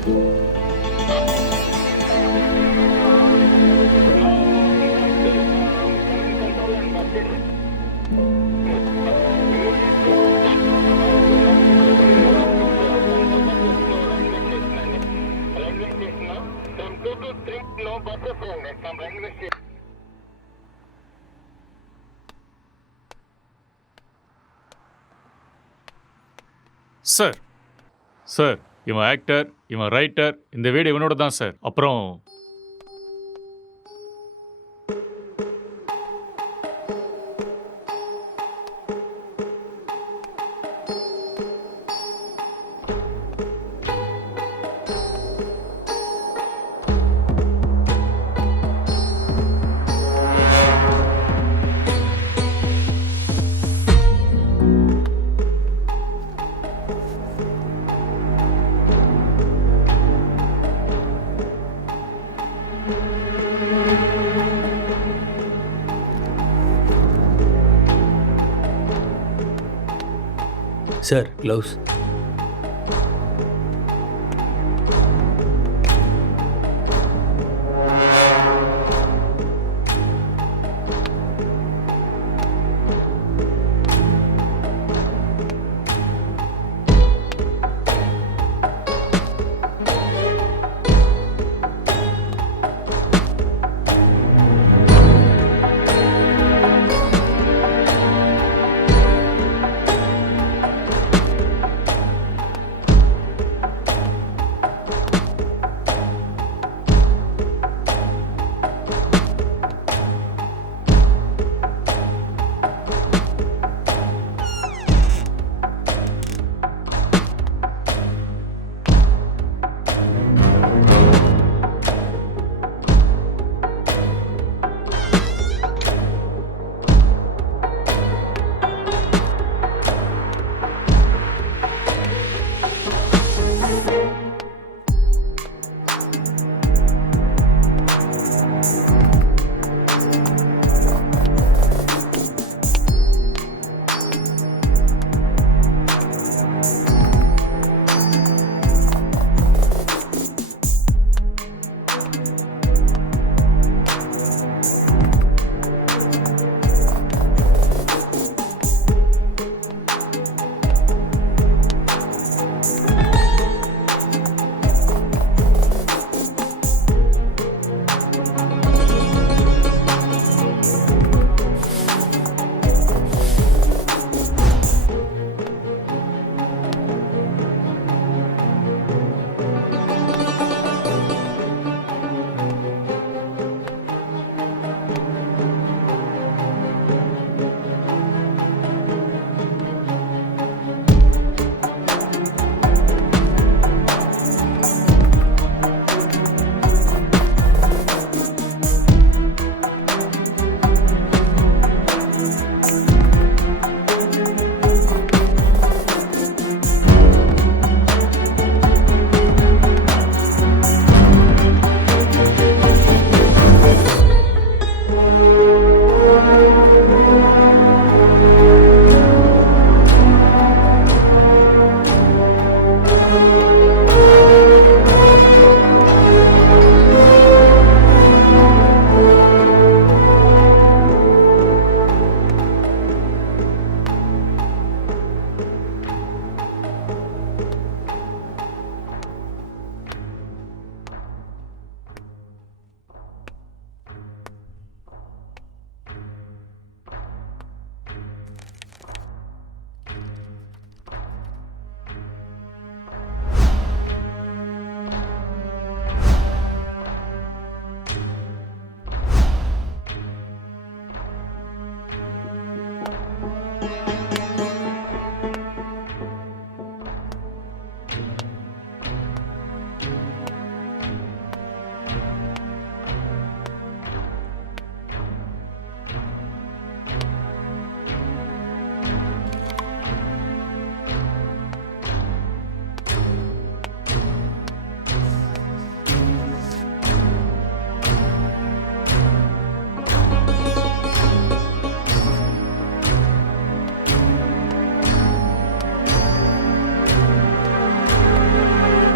Sir sir இவன் actor, இவன் writer, இந்த வீடு இவனோட தான் சார். அப்புறம் சார் க்ளவுஸ்.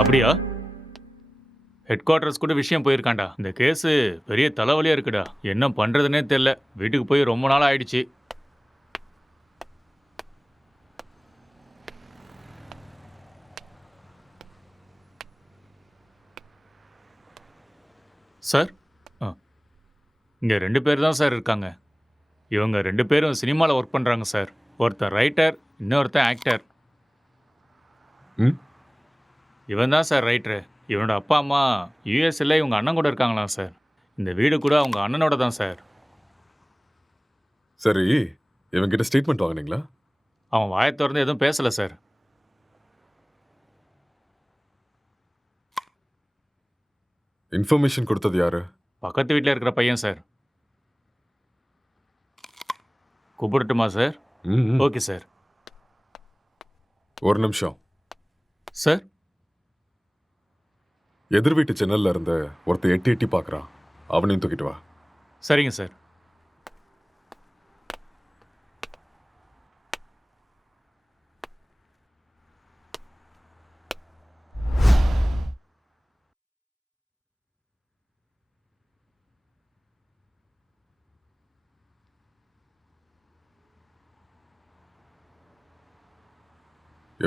அப்படியா? ஹெட் குவார்ட்டர்ஸ் கூட விஷயம் போயிருக்காண்டா. இந்த கேஸு பெரிய தலைவலியா இருக்குடா. என்ன பண்றதுனே தெரியல. வீட்டுக்கு போய் ரொம்ப நாள் ஆயிடுச்சு. சார், ஆ, இங்க 2 பேர் தான் சார் இருக்காங்க. இவங்க 2 பேரும் சினிமால ஒர்க் பண்றாங்க சார். ஒருத்தன் ரைட்டர், இன்னொருத்தன் ஆக்டர். ம் இவன் தான் சார் ரைட்டரு. இவனோட அப்பா அம்மா யூஎஸ்ல இவங்க அண்ணன் கூட இருக்காங்களாம் சார். இந்த வீடு கூட அவங்க அண்ணனோட தான் சார். சரி, இவங்கிட்ட ஸ்டேட்மெண்ட் வாங்குனீங்களா? அவன் வாயை திறந்து எதுவும் பேசல சார். இன்ஃபர்மேஷன் கொடுத்தது யாரு? பக்கத்து வீட்டில் இருக்கிற பையன் சார். கூப்பிடட்டுமா சார்? ம், ம். Okay sir. ஒரு நிமிஷம். சார், எதிர் வீட்டு ஜன்னல்ல இருந்து ஒருத்தன் எட்டி எட்டி பார்க்கறான். அவனையும் தூக்கிட்டு வா. சரிங்க சார்.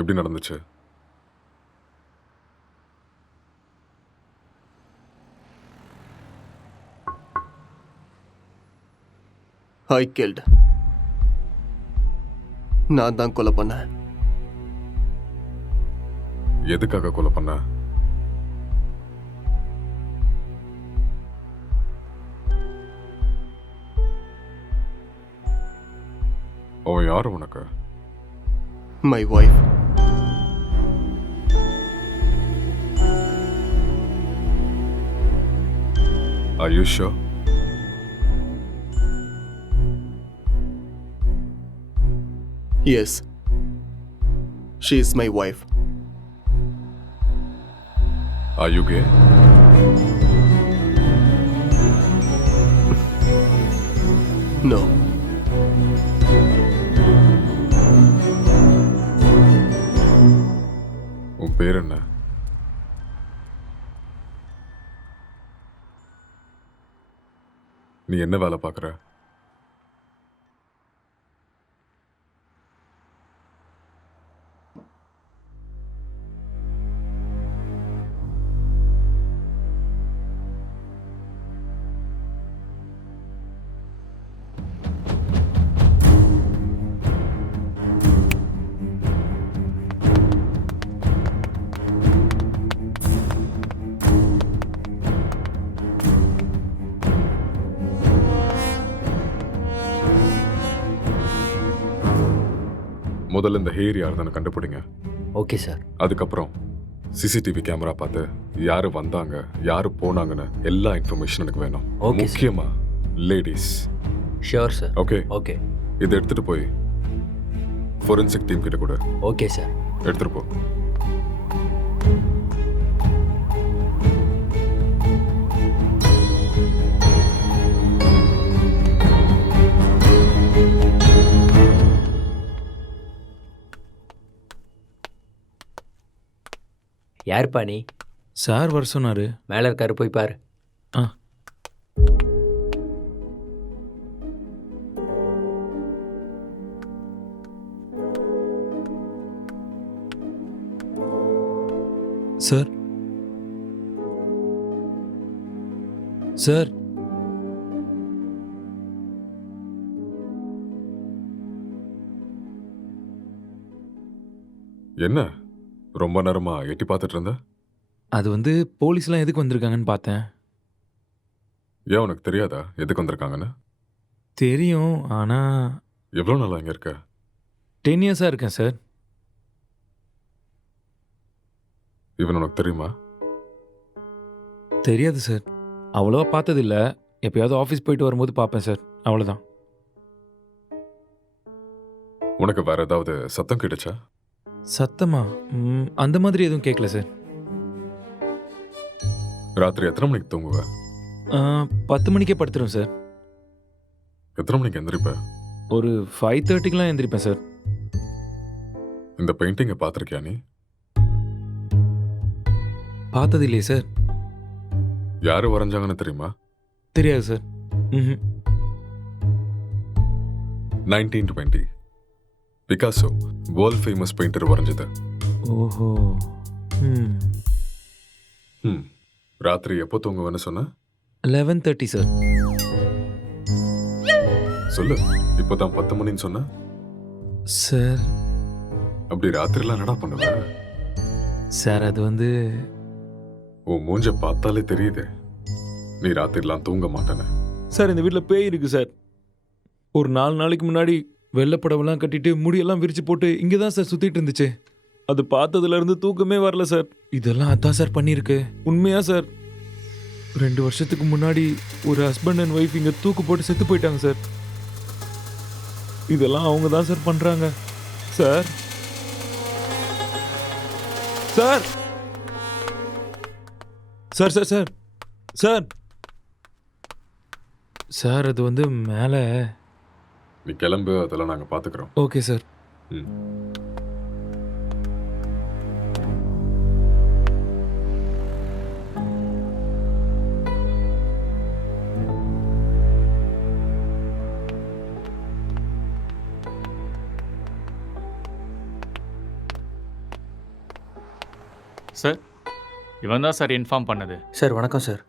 எப்படி நடந்துச்சு? ஐ கில்ட். நான் தான் கொலை பண்ணேன். எதுக்காக கொலை பண்ண? அவன் யாரு உனக்கு? My wife. Are you sure? Yes, she is my wife. Are you gay? No. உன் பேர் என்ன? நீ என்ன வேலை பார்க்குற? முதல்ல இந்த ஹேர் யாருன்னு கண்டுபிடிங்க. Okay sir. அதுக்கப்புறம் சிசிடிவி கேமரா பார்த்து யாரு வந்தாங்க, யாரு போனாங்கன்னு எல்லா இன்ஃபர்மேஷன் எனக்கு வேணும். Okay, sir. முக்கியமா ladies. Sure sir. Okay, okay. இதை எடுத்துட்டு போய் ஃபோரென்சிக் டீம் கிட்ட கூட ஓகே சார். எடுத்துட்டு போ. யாருப்பா நீ? சார் வர சொன்னாரு. மேலே இருக்காரு, போய் பாரு. ஆ. சார், சார், என்ன ரொம்ப நேரமா எட்டி பார்த்துட்டு இருந்த? அது வந்து போலீஸ்லாம் எதுக்கு வந்திருக்காங்கன்னு பார்த்தேன். ஏன் உனக்கு தெரியாதா எதுக்கு வந்திருக்காங்கன்னு? தெரியும், ஆனால் எவ்வளோ நாளா இங்க இருக்க? 10 இயர்ஸாக இருக்கேன் சார். இவன் உனக்கு தெரியுமா? தெரியாது சார். அவ்வளோவா பார்த்ததில்ல. எப்பயாவது ஆஃபீஸ் போயிட்டு வரும்போது பார்ப்பேன் சார், அவ்வளோதான். உனக்கு வேற ஏதாவது சத்தம் கேட்டுச்சா? சத்தமா? அந்த மாதிரி எதுவும் கேட்கல சார். ராத்திரி எத்தனை மணிக்கு தூங்குவ? 10 மணிக்கே படுத்துரும் சார். எத்தனை மணிக்கு எந்திரிப்ப? ஒரு 5:30க்கெலாம் எந்திரிப்பேன் சார். இந்த பெயிண்டிங்கை பார்த்துருக்கியா நீ? பார்த்தது இல்லையே சார். யாரு வரைஞ்சாங்கன்னு தெரியுமா? தெரியாது சார். ம். 1920 பிகாசோ வேர்ல்ட் ஃபேமஸ் பெயிண்டர் வரைஞ்சது. ஓஹோ. ம். ம். ராத்திரி எப்போ தூங்குவேன்னு சொன்ன? 11:30 சார். சொல்லு. இப்போதான் 10 மணின்னு சொன்ன. சார் அப்படி ராத்திரிலாம் என்னடா பண்ணுவேன்? சார் அது வந்து உன் மூஞ்ச பார்த்தாலே தெரியுதே நீ ராத்திரிலாம் தூங்க மாட்டேன்னு. சார் இந்த வீட்டில் பேய் இருக்கு சார். ஒரு 4 நாளைக்கு முன்னாடி வெள்ளைப்படவெல்லாம் கட்டிட்டு முடியெல்லாம் விரிச்சு போட்டு இங்கே தான் சார் சுற்றிட்டு இருந்துச்சு. அது பார்த்ததுலேருந்து தூக்கமே வரல சார். இதெல்லாம் அதான் சார் பண்ணியிருக்கு. உண்மையா சார். 2 வருஷத்துக்கு முன்னாடி ஒரு ஹஸ்பண்ட் அண்ட் ஒய்ஃப் இங்கே தூக்கு போட்டு செத்து போயிட்டாங்க சார். இதெல்லாம் அவங்க தான் சார் பண்ணுறாங்க sir. Sir sir sir sir sir sir அது வந்து மேலே. நீ கிளம்பு, அதெல்லாம் நாங்கள் பார்த்துக்குறோம். Okay sir. ம். சார் இவன் தான் சார் இன்ஃபார்ம் பண்ணது. சார் வணக்கம் சார்.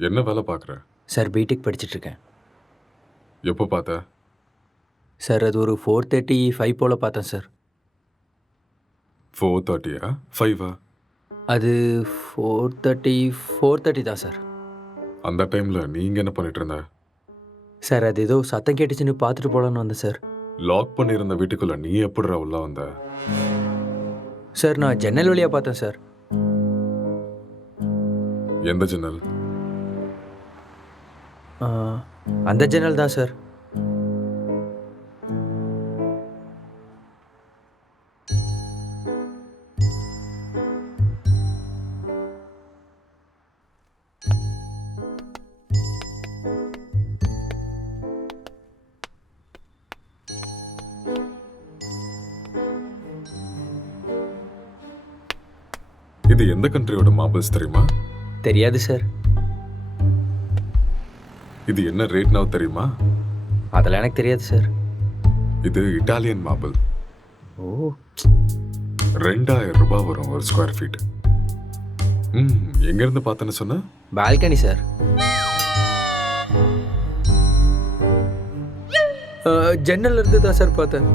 என்ன வேலை பார்க்குற? சார் பிடெக் படிச்சிட்ருக்கேன். எப்போ பார்த்த? சார் அது ஒரு 4:35 போல் பார்த்தேன் சார். 4:30 5 அது 4:30 தான் சார். அந்த டைமில் நீங்கள் என்ன பண்ணிட்டு இருந்த? சார் அது ஏதோ சத்தம் கேட்டுச்சுன்னு பார்த்துட்டு போகலான்னு வந்தேன் சார். லாக் பண்ணியிருந்த வீட்டுக்குள்ளே நீ எப்படிடா உள்ள வந்த? சார் நான் ஜன்னல் வழியாக பார்த்தேன் சார். எந்த ஜன்னல்? ஆ, அந்த ஜன்னல் தான் சார். இது எந்த கண்ட்ரியோட மார்பிள்ஸ் தெரியுமா? தெரியாது சார். இது என்ன ரேட்னா தெரியுமா? அதெல்லாம் எனக்கு தெரியாது சார். இது இட்டாலியன் மார்பிள். ஓ 2000 ரூபாய் வரும் ஒரு ஸ்கொயர் ஃபீட். எங்கேருந்து பார்த்தேன்னு சொன்ன? Balcony sir. ஜன்னல் இருந்து தான் சார் பார்த்தேன்.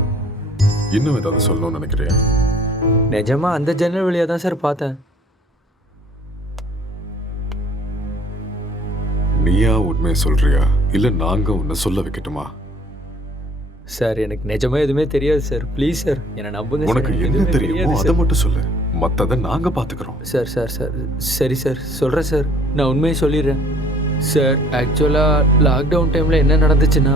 இன்னும் ஏதாவது சொல்லணும்னு நினைக்கிறியா? நிஜமா அந்த ஜன்னல் வழியாக தான் சார் பார்த்தேன். நீயா உண்மையை சொல்றியா இல்ல நாங்க உன்னை சொல்ல வைக்கட்டுமா? சார் எனக்கு நிஜமா எதுவுமே தெரியாது சார். ப்ளீஸ் சார் என்னை நம்புங்க சார். உனக்கு எனக்கு என்ன எதுவுமே தெரியுமோ தெரியாது அதை சார். மட்டும் சொல்லு, மத்ததை நாங்க பாத்துக்கிறோம். சார் சார் சார் சரி சார் சொல்கிறேன் சார். நான் உண்மையை சொல்லிடுறேன் சார். ஆக்சுவலாக லாக்டவுன் டைமில் என்ன நடந்துச்சுன்னா,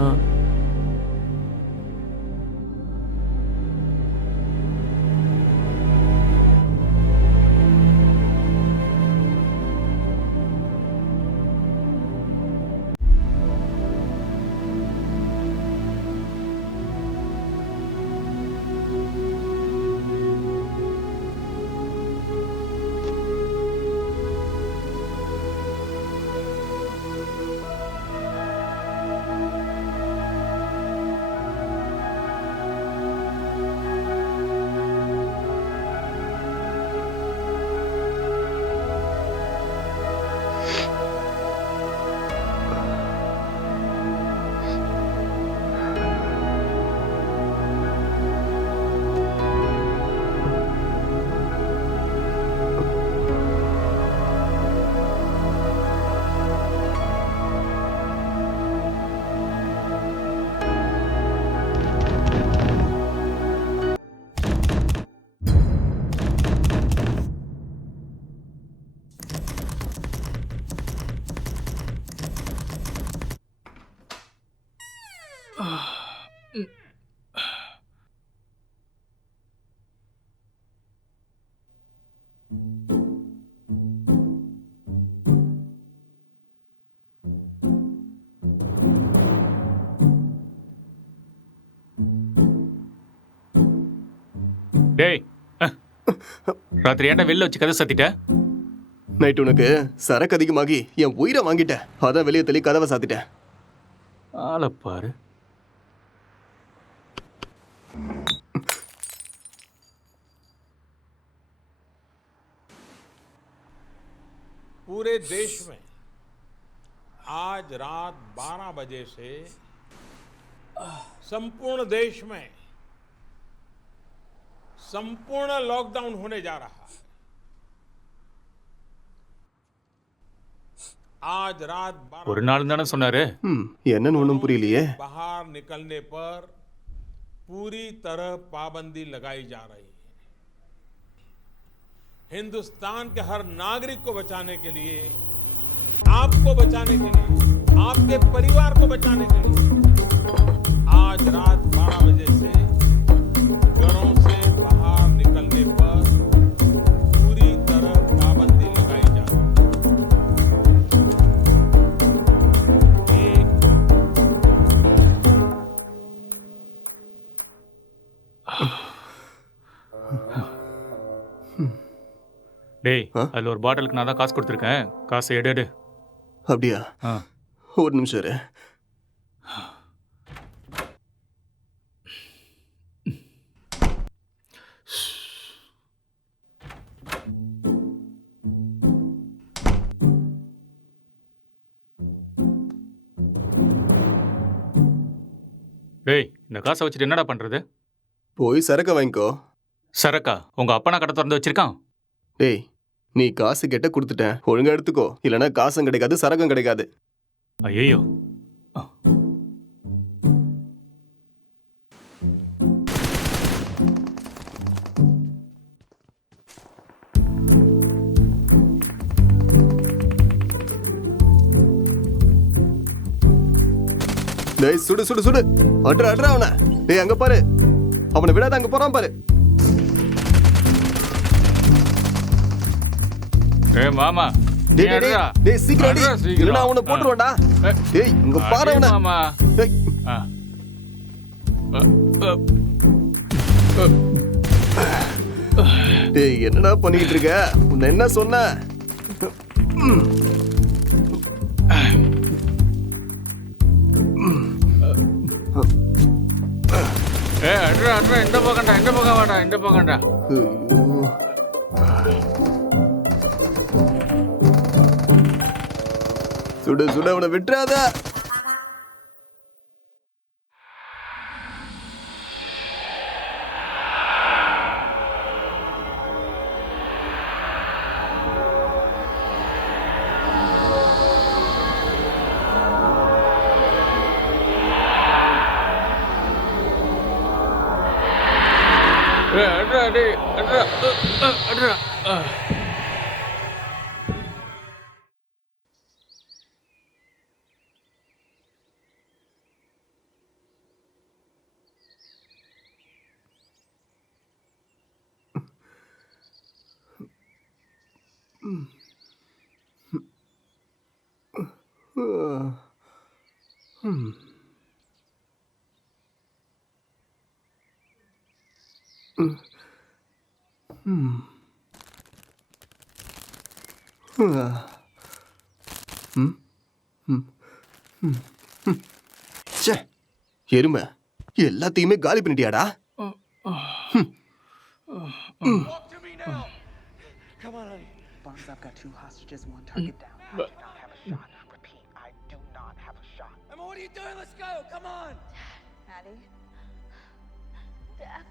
டேய் ராத்திரி ஏன்டா வெளில வச்சு கதை சத்திட்ட? நைட் உனக்கு சரக்கு அதிகமாகி என் உயிரை வாங்கிட்டேன். அதான் வெளியே தள்ளி கதவை சாத்திட்டேன். ஆளை பாரு. पूरे देश में आज रात 12 बजे से संपूर्ण देश में संपूर्ण लॉकडाउन होने जा रहा है। आज रात 12 ஒரு நாள் தானே சொன்னாரு. என்னன்னு ஒன்றும் புரியலையே. बाहर निकलने पर पूरी तरह पाबंदी लगाई जा रही है। हिंदुस्तान के हर नागरिक को बचाने के लिए, आपको बचाने के लिए, आपके परिवार को बचाने के लिए आज रात 12 बजे से घरों से बाहर निकलने पर पूरी तरह पाबंदी लगाई जा रही है। டேய், அதில் ஒரு பாட்டிலுக்கு நான் தான் காசு கொடுத்துருக்கேன். காசை எடு. அப்படியா? ஆ. ஒரு நிமிஷம் இரு. டேய், இந்த காசை வச்சுட்டு என்னடா பண்றது? போய் சரக்க வாங்கிக்கோ. சரக்கா? உங்க அப்பனா கடை திறந்து வச்சிருக்கான். டேய், நீ காசு கேட்ட கொடுத்துட்டேன். ஒழுங்கா எடுத்துக்கோ. இல்லைன்னா காசும் கிடைக்காது, சரக்கும் கிடைக்காது. ஐயோ. டேய், சுடு சுடு சுடு. அட்ரா அவனை. டேய், அங்க பாரு. அவனை விடாத, அங்க போறான் பாரு. ஏய் மாமா, டேய் டேய் டேய், டேய் சீக்கிரம் அடி. இல்லைன்னா அவனை போட்டுருவான்டா. டேய், இங்க பாரு அவனை. மாமா. டேய். டேய், என்னடா பண்ணிக்கிட்டு இருக்க? உன்னை என்ன சொன்ன? அட்ரா, இந்த பக்கம் வாடா. ஐயோ. சுடு சுடு, அவனை விட்டுறாத. அட்ரா. ச்சே, எருமை எல்லாத்தையுமே காலி பண்ணிட்டியாடா? Barnes, I've got 2 hostages, 1 target down. I do not have a shot. Repeat, I do not have a shot. Emma, what are you doing? Let's go. Come on. Maddie. Dad.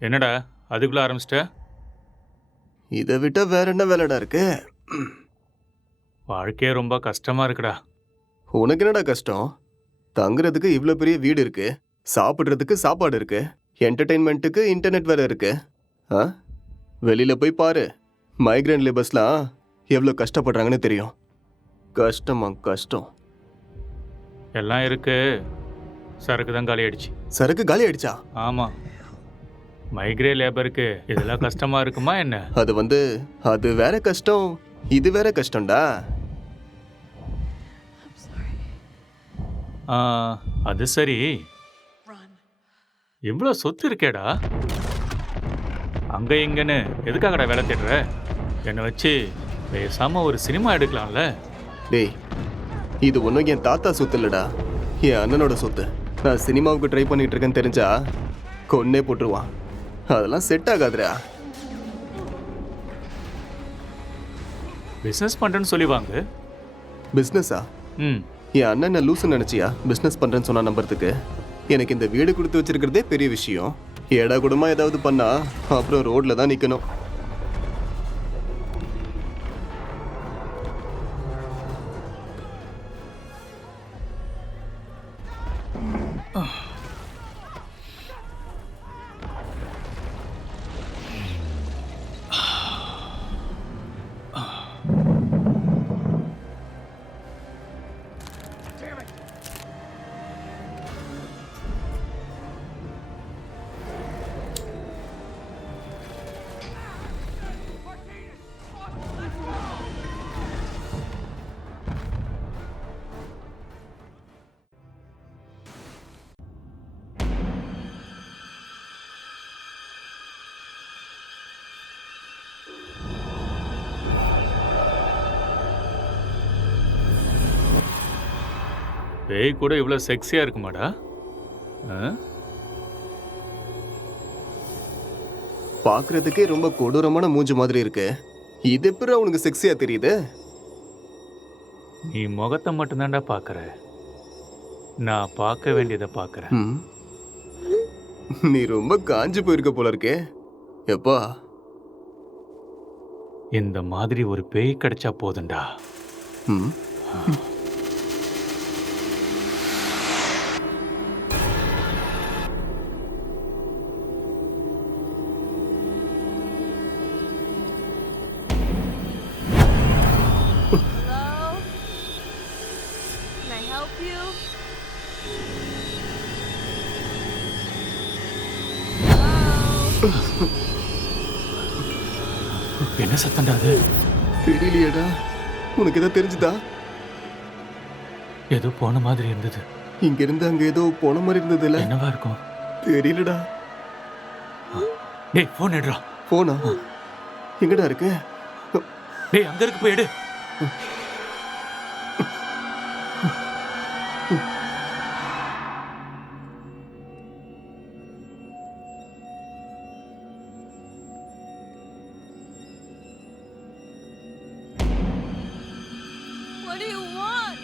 என்னடா அதுக்குள்ள ஆரம்பிச்சிட்ட? இதை விட்டா வேற என்ன வேலைடா இருக்கு? வாழ்க்கையே ரொம்ப கஷ்டமா இருக்குடா. உனக்கு என்னடா கஷ்டம்? தங்குறதுக்கு இவ்வளோ பெரிய வீடு இருக்கு, சாப்பிட்றதுக்கு சாப்பாடு இருக்கு, என்டர்டெயின்மெண்ட்டுக்கு இன்டர்நெட் வேற இருக்கு. ஆ, வெளியில போய் பாரு. மைக்ரேன் லேபர்ஸ்லாம் எவ்வளோ கஷ்டப்படுறாங்கன்னு தெரியும். கஷ்டம். எல்லாம் இருக்கு, சரக்கு தான் காலி ஆயிடுச்சு. சரக்கு காலி ஆயிடுச்சா? ஆமா. மைக்ரே லேபருக்கு இதெல்லாம் கஷ்டமா இருக்குமா என்ன? அது வேற கஷ்டம், இது வேற கஷ்டம்டா. அது சரி, Run. இவ்வளோ சொத்து இருக்கேடா. அங்கே இங்கன்னு எதுக்காகடா வேலை தேடுற? என்னை வச்சு பேசாமல் ஒரு சினிமா எடுக்கலாம்ல? டேய், இது ஒன்றும் என் தாத்தா சொத்து இல்லடா, என் அண்ணனோட சொத்து. நான் சினிமாவுக்கு ட்ரை பண்ணிட்டு இருக்கேன்னு தெரிஞ்சா கொன்னே போட்டுருவான். அதெல்லாம் செட் ஆகாதுடா. பிஸ்னஸ் பண்ணுறேன்னு சொல்லி வாங்க. பிஸ்னஸா? ம். என் அண்ணன் லூசுன்னு நினச்சியா பிஸ்னஸ் பண்ணுறேன்னு சொன்னா நம்புறதுக்கு? எனக்கு இந்த வீடு கொடுத்து வச்சிருக்கிறதே பெரிய விஷயம். ஏடா கூடமா ஏதாவது பண்ணா அப்புறம் ரோட்ல தான் நிற்கணும். பேய் கூட இவ்வளோ செக்ஸியாக இருக்குமாடா? பார்க்கறதுக்கே ரொம்ப கொடூரமான மூஞ்சி மாதிரி இருக்கு. இது எப்படி உனக்கு செக்ஸியா தெரியுது? நீ முகத்தை மட்டும்தான்டா பார்க்குற, நான் பார்க்க வேண்டியதை பார்க்குறேன். ம். நீ ரொம்ப காஞ்சு போயிருக்க போல இருக்கே. எப்பா? இந்த மாதிரி ஒரு பேய் கிடைச்சா போதும்டா. ம். Hello? Can I help you? Hello? என்ன சத்தம்டா அது? தெரியலையேடா. உனக்கு ஏதோ தெரிஞ்சுதா? ஏதோ போன மாதிரி இருந்தது. இங்க இருந்து அங்க ஏதோ போன மாதிரி இருந்ததுல. என்னவா இருக்கும்? தெரியலடா. டேய், ஃபோன் எடுறா. போனா எங்கடா இருக்கு? டேய், அங்க இருக்கு, போய் எடு. What do you want?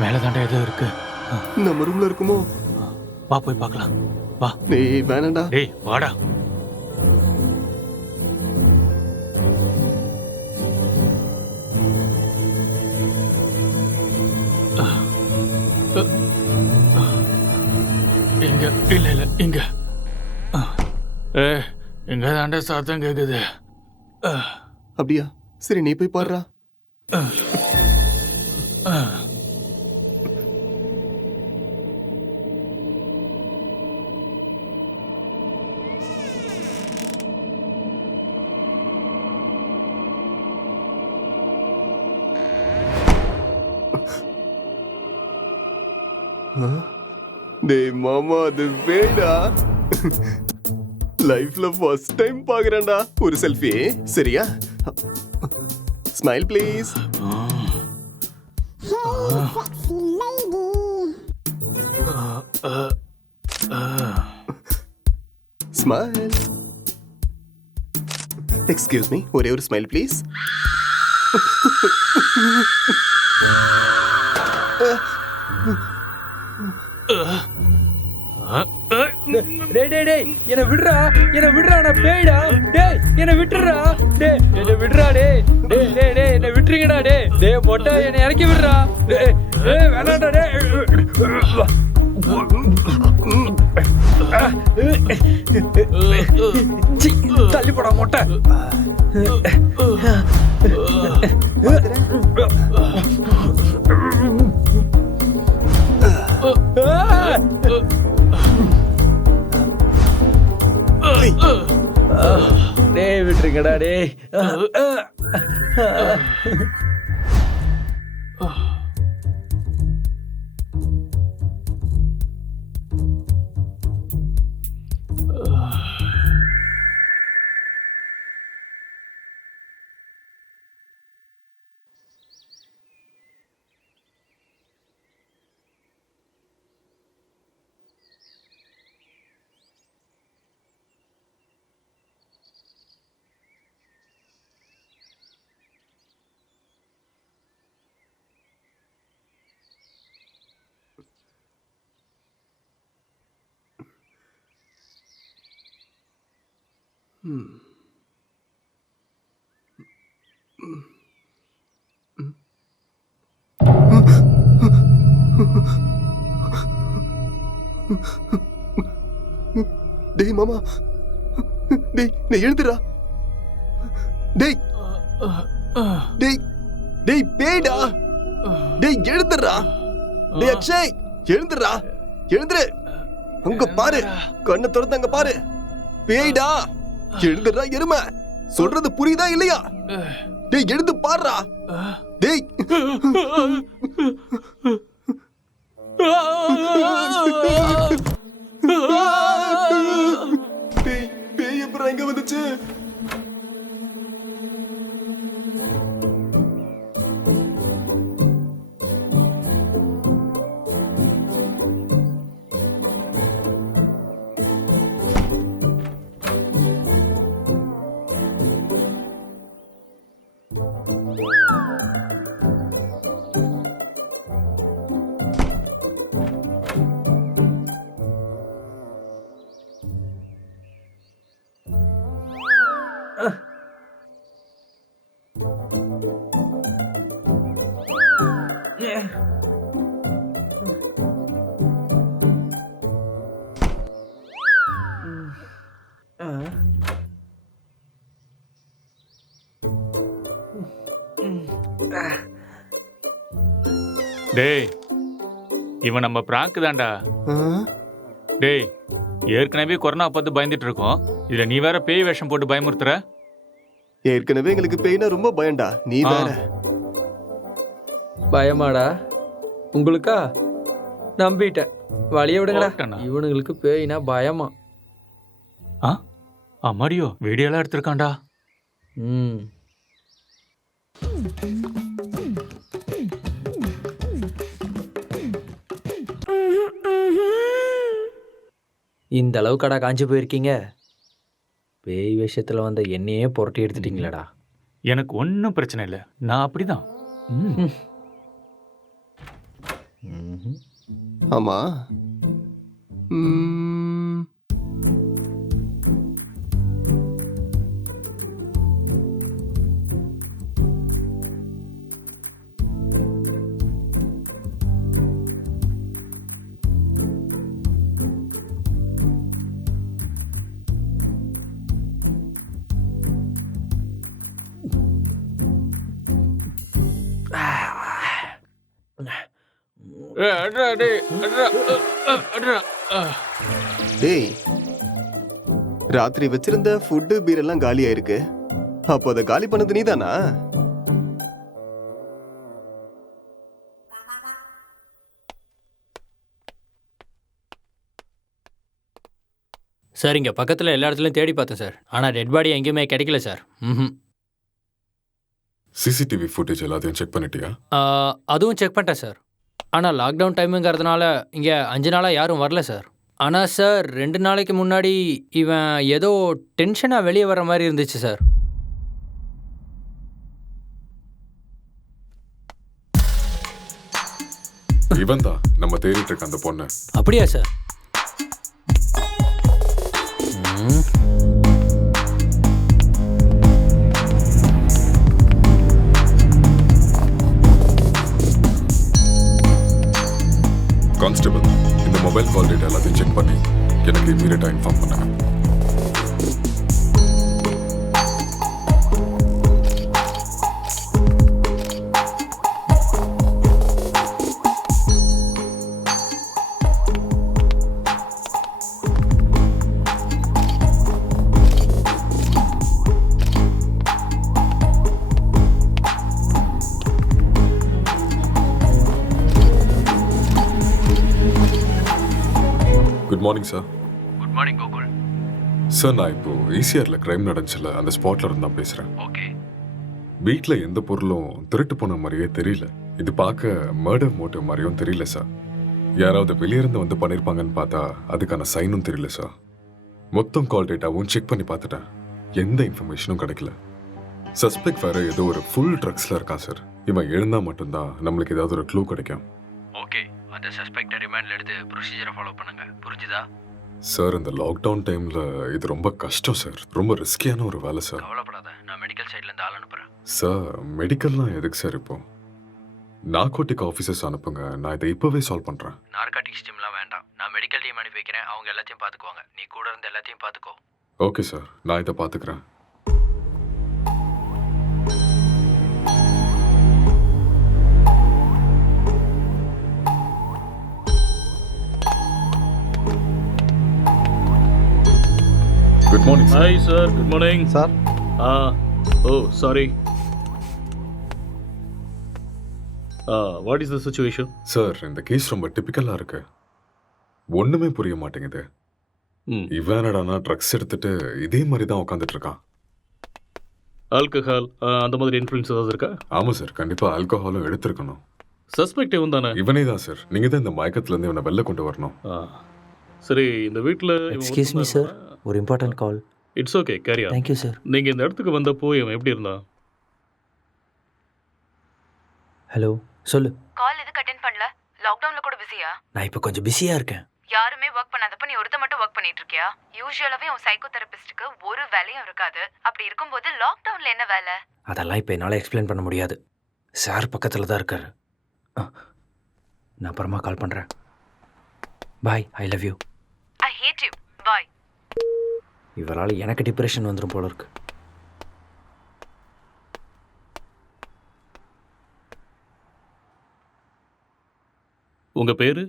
மேலே தாண்டா ஏதோ இருக்கு. நம்ம ரூம்ல இருக்குமோ? வா, போய் பார்க்கலாம். வா. டேய், வேணாம்டா. டேய், வாடா. இங்க இல்ல இல்ல இங்க. இங்க தாண்டா சத்தம் கேக்குது. அப்படியா? சரி, நீ போய் பாருடா. டேய் மாமா, அது வேடா. லைஃப்ல ஃபர்ஸ்ட் டைம் பாக்குறேன்டா. ஒரு செல்ஃபி சரியா? Smile please. Smile. Excuse me, ஒரே ஒரு ஸ்மைல் ப்ளீஸ். டேய் டேய் டேய், என்ன விடுறா, என்ன விடுறா, நான் பேய்டா. டேய், என்ன விட்டுறா. டேய், என்ன விடுறா. டேய் டேய் டேய் டேய், என்ன விட்டுறீங்கடா. டேய் டேய் மொட்டை, என்ன இறக்கி விடுறா. டேய் டேய், வேணாம்டா. டேய் தள்ளி போடா மொட்டை. டேய் விட்டுருங்கடா டேய். டேய் மாமா, டேய் நீ எழுந்துடா. டேய் டேய் டேய் பேய்டா. டேய் எழுந்துடா. டேய் அக்ஷய் எழுந்துடா. எழுந்துரு. அங்க பாரு, கண்ணை திறந்து அங்க பாரு. பேய்டா. எழுந்துடா எருமை. சொல்றது புரியுதா இல்லையா? டேய் எழுந்து பாருடா. டேய் டேய் பேய் எப்பறம் எங்க வந்துச்சு? டேய் இவன் நம்ம பிராங்க் தான்டா. டேய் ஏற்கனவே கொரோனா பார்த்து பயந்துட்டு இருக்கோம், இதுல நீ வேற பேய் வேஷம் போட்டு பயமுறுத்துற. ஏற்கனவே எங்களுக்கு பேய்னா ரொம்ப பயம்டா, நீ வேற. பயமாடா உங்களுக்கா? நம்பிட்டேன். வழிய விடுங்கடா. ஓட்டண்ணா. இவனுங்களுக்கு பேய்னா பயமா? அம்மாடியோ வீடியோலாம் எடுத்திருக்கான்டா. ம் இந்த அளவுக்கடா காஞ்சி போயிருக்கீங்க? பேய் விஷயத்துல வந்த என்னையே புரட்டி எடுத்துட்டீங்களடா. எனக்கு ஒன்றும் பிரச்சனை இல்லை, நான் அப்படிதான். ஆமா. டேய் ராத்திரி வச்சிருந்த ஃபுட்டு பீர் எல்லாம் காலியா இருக்கு. அப்போ அதை காலி பண்ணது நீதானா? சார் இங்கே பக்கத்தில் எல்லா இடத்துலையும் தேடி பார்த்தேன் சார், ஆனால் டெட் பாடி எங்கேயுமே கிடைக்கல சார். சிசிடிவி ஃபுட்டேஜ் எல்லாத்தையும் செக் பண்ணிட்டியா? அதுவும் செக் பண்ணிட்டேன் சார். ஆனால் லாக்டவுன் டைமுங்கிறதுனால இங்கே 5 நாளாக யாரும் வரல சார். ஆனால் சார் 2 நாளைக்கு முன்னாடி இவன் ஏதோ டென்ஷனாக வெளியே வர மாதிரி இருந்துச்சு சார். இவன் தான் நம்ம தேடிட்டு இருக்க அந்த பொண்ணு. அப்படியா சார்? கான்ஸ்டபிள், இந்த மொபைல் கால் டேட்டா எல்லாத்தையும் செக் பண்ணி எனக்கு இமீடியட்டாக இன்ஃபார்ம் பண்ணுங்க. Morning sir. Good morning Gokul. Sir நான் இப்போ ஈசிஆரில் கிரைம் நடந்துச்சுல அந்த ஸ்பாட்ல இருந்து தான் பேசுகிறேன். ஓகே. வீட்டில் எந்த பொருளும் திருட்டு போன மாதிரியே தெரியல. இது பார்க்க மர்டர் மோட்டிவ் மாதிரியும் தெரியல சார். யாராவது வெளியிருந்து வந்து பண்ணியிருப்பாங்கன்னு பார்த்தா அதுக்கான சைனும் தெரியல சார். மொத்தம் கால் டேட்டாவும் செக் பண்ணி பார்த்துட்டேன். எந்த இன்ஃபர்மேஷனும் கிடைக்கல. சஸ்பெக்ட் வேற ஏதோ ஒரு ஃபுல் ட்ரக்ஸில் இருக்கான் சார். இவன் எழுந்தா மட்டும்தான் நம்மளுக்கு ஏதாவது ஒரு க்ளூ கிடைக்கும். ஓகே, அந்த சஸ்பெக்டை ரிமாண்டில் எடுத்து ப்ரொசீஜரை ஃபாலோ பண்ணுங்க. புரிஞ்சுதா? சார் இந்த லாக்டவுன் டைமில் இது ரொம்ப கஷ்டம் சார். ரொம்ப ரிஸ்கியான ஒரு வேலை சார். கவலைப்படாத, நான் மெடிக்கல் சைட்லேருந்து ஆள் அனுப்புகிறேன். சார் மெடிக்கல்லாம் எதுக்கு சார் இப்போ? நார்கோட்டிக் ஆஃபீஸர்ஸ் அனுப்புங்க, நான் இதை இப்போவே சால்வ் பண்ணுறேன். நார்காட்டிக்ஸ் டீம்லாம் வேண்டாம், நான் மெடிக்கல் டீம் அனுப்பி வைக்கிறேன். அவங்க எல்லாத்தையும் பார்த்துக்குவாங்க. நீ கூட இருந்து எல்லாத்தையும் பார்த்துக்கோ. ஓகே சார், நான் இதை பார்த்துக்கிறேன். Good morning sir. Hi sir, good morning sir. Oh sorry. What is the situation? Sir இந்த கேஸ் ரொம்ப டிப்பிக்கலாக இருக்கு. ஒன்றுமே புரிய மாட்டேங்குது. இவன் என்னடானா ட்ரக்ஸ் எடுத்துட்டு இதே மாதிரி தான் உட்காந்துட்டு இருக்கான். ஆல்கஹால் அந்த மாதிரி இன்ஃப்ளூயன்ஸ் ஏதாவது இருக்கா? ஆமாம் சார், கண்டிப்பாக ஆல்கஹாலும் எடுத்திருக்கணும். சஸ்பெக்ட் இவன் தானே? இவனே தான் சார். நீங்கள் தான் இந்த மயக்கத்துலேருந்து இவனை வெளில கொண்டு வரணும். சரி, இந்த வீட்டில் எக்ஸ்கியூஸ் மீ சார், ஒரு important call. It's okay, carry on. Thank you sir. நீங்கள் இந்த இடத்துக்கு வந்தப்போ இவன் எப்படி இருந்தான்? ஹலோ, சொல்லு. கால் எதுக்கு அட்டென்ட் பண்ணல? லாக்டவுன்ல கூட பிஸியா? நான் இப்போ கொஞ்சம் பிஸியாக இருக்கேன். யாருமே ஒர்க் பண்ணாதப்ப நீ ஒருத்த மட்டும் ஒர்க் பண்ணிட்டு இருக்கியா? யூசுவலாவே உன் சைக்கோ தெரபிஸ்டுக்கு ஒரு வேலையும் இருக்காது. அப்படி இருக்கும்போது லாக்டவுன்ல என்ன வேலை? அதெல்லாம் இப்போ என்னால் எக்ஸ்பிளைன் பண்ண முடியாது. சார் பக்கத்தில் தான் இருக்காரு. நான் அப்புறமா கால் பண்ணுறேன். Bye, I love you. I hate you. Bye. இவரால் எனக்கு டிப்ரெஷன் வந்துடும் போல இருக்கு. உங்க பேரு?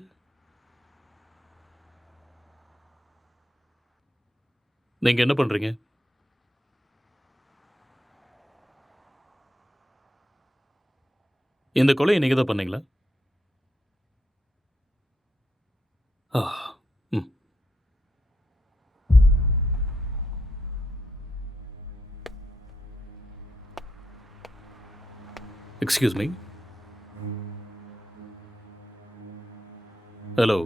நீங்க என்ன பண்றீங்க? இந்த கொலையை நீங்க தான் பண்ணீங்களா? Excuse me. ஹலோ.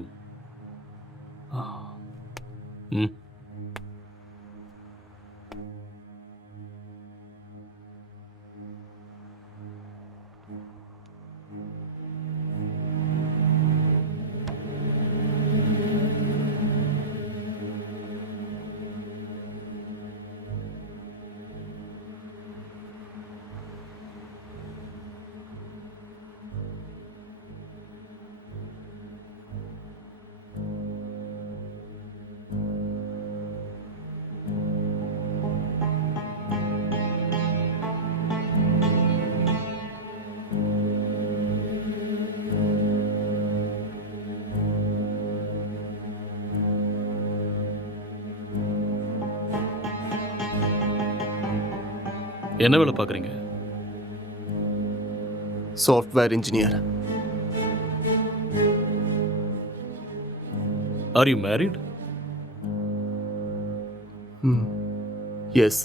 என்ன வேலை பார்க்குறீங்க? Software engineer. Are you married? Yes.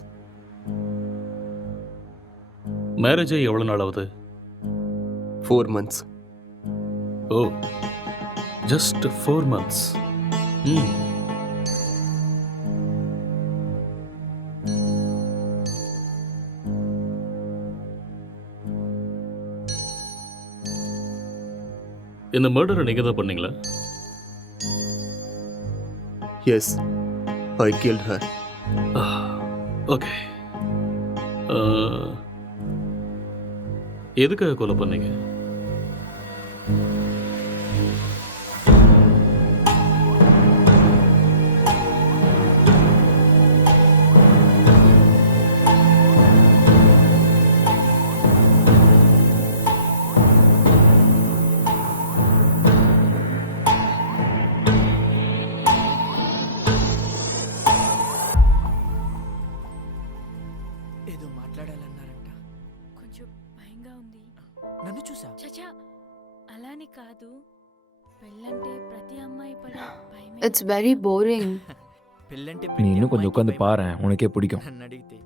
Marriage ஆகி எவ்வளோ நாள் ஆகுது? 4 months. ஓ, ஜஸ்ட் 4 months. இந்த மர்டரை நீங்கள் தான் பண்ணீங்களா? எஸ், ஐ கில்ட் ஹர். ஓகே. எதுக்காக கொலை பண்ணீங்க? ఏదో మాట్లాడాలన్నారంట. కొంచెం భయంగా ఉంది. నన్ను చూసా? చచా అలానే కాదు. It's very boring. పెళ్ళంటే நீ இன்னும் கொஞ்சம் உட்காந்து பாரேன், உனக்கே பிடிக்கும். నన్ను అడిగితే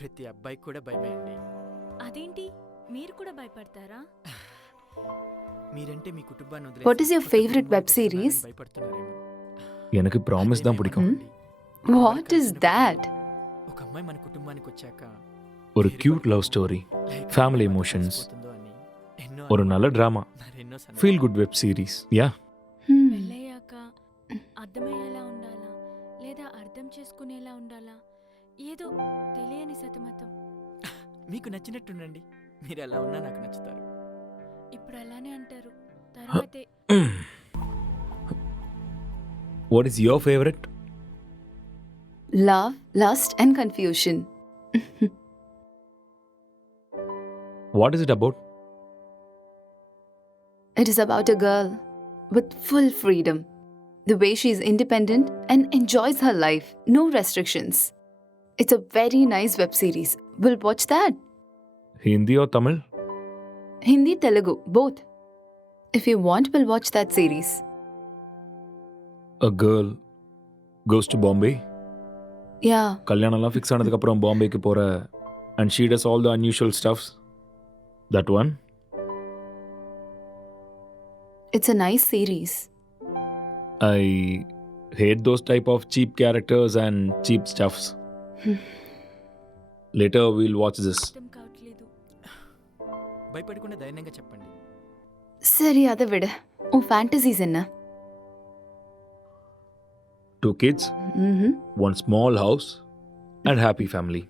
ప్రతి అబ్బాయికి కూడా భయమే అండి. అదేంటి మీరు కూడా భయపడతారా? మీరంటే మీ కుటుంబాన్ని వదిలేసి What is your కొత్త favorite కుటుంబానికి web series? వస్తున్నారని భయపడుతున్నారేమో. எனக்கு ப்ராமிஸ் தான் பிடிக்கும். What is that? ఒక అమ్మాయి మన కుటుంబానికి వచ్చాక ஒரு cute love story, family emotions, ஒரு நல்ல drama, feel good web series. Yeah, పెళ్ళయ్యాక అర్థమయ్యేలా ఉండాలా లేదా అర్థం చేసుకునేలా ఉండాలా ఏదో తెలియని సతమతం. మీకు నచ్చినట్టుండండి. మీరు ఎలా ఉన్నా నాకు నచ్చుతారు. ఇప్పుడు అలానే అంటారు, తర్వాతే what is your favourite? Love, lust and confusion. What is it about? It is about a girl with full freedom. The way she is independent and enjoys her life. No restrictions. It's a very nice web series. We'll watch that. Hindi or Tamil? Hindi, Telugu, both. If you want, we'll watch that series. A girl goes to Bombay. Yeah, கல்யாணம்லாம் fix ஆனதுக்கப்புறம் பாம்பேக்கு போகிற and she does all the unusual stuffs. That one? it's a nice series. I hate those type of cheap characters and cheap stuffs. Later we'll watch this. భయపడకుండా ధైర్యంగా చెప్పండి. சரி அதை விடு. உன் ஃபேண்டசிஸ் என்ன? 2 kids, one small house and happy family.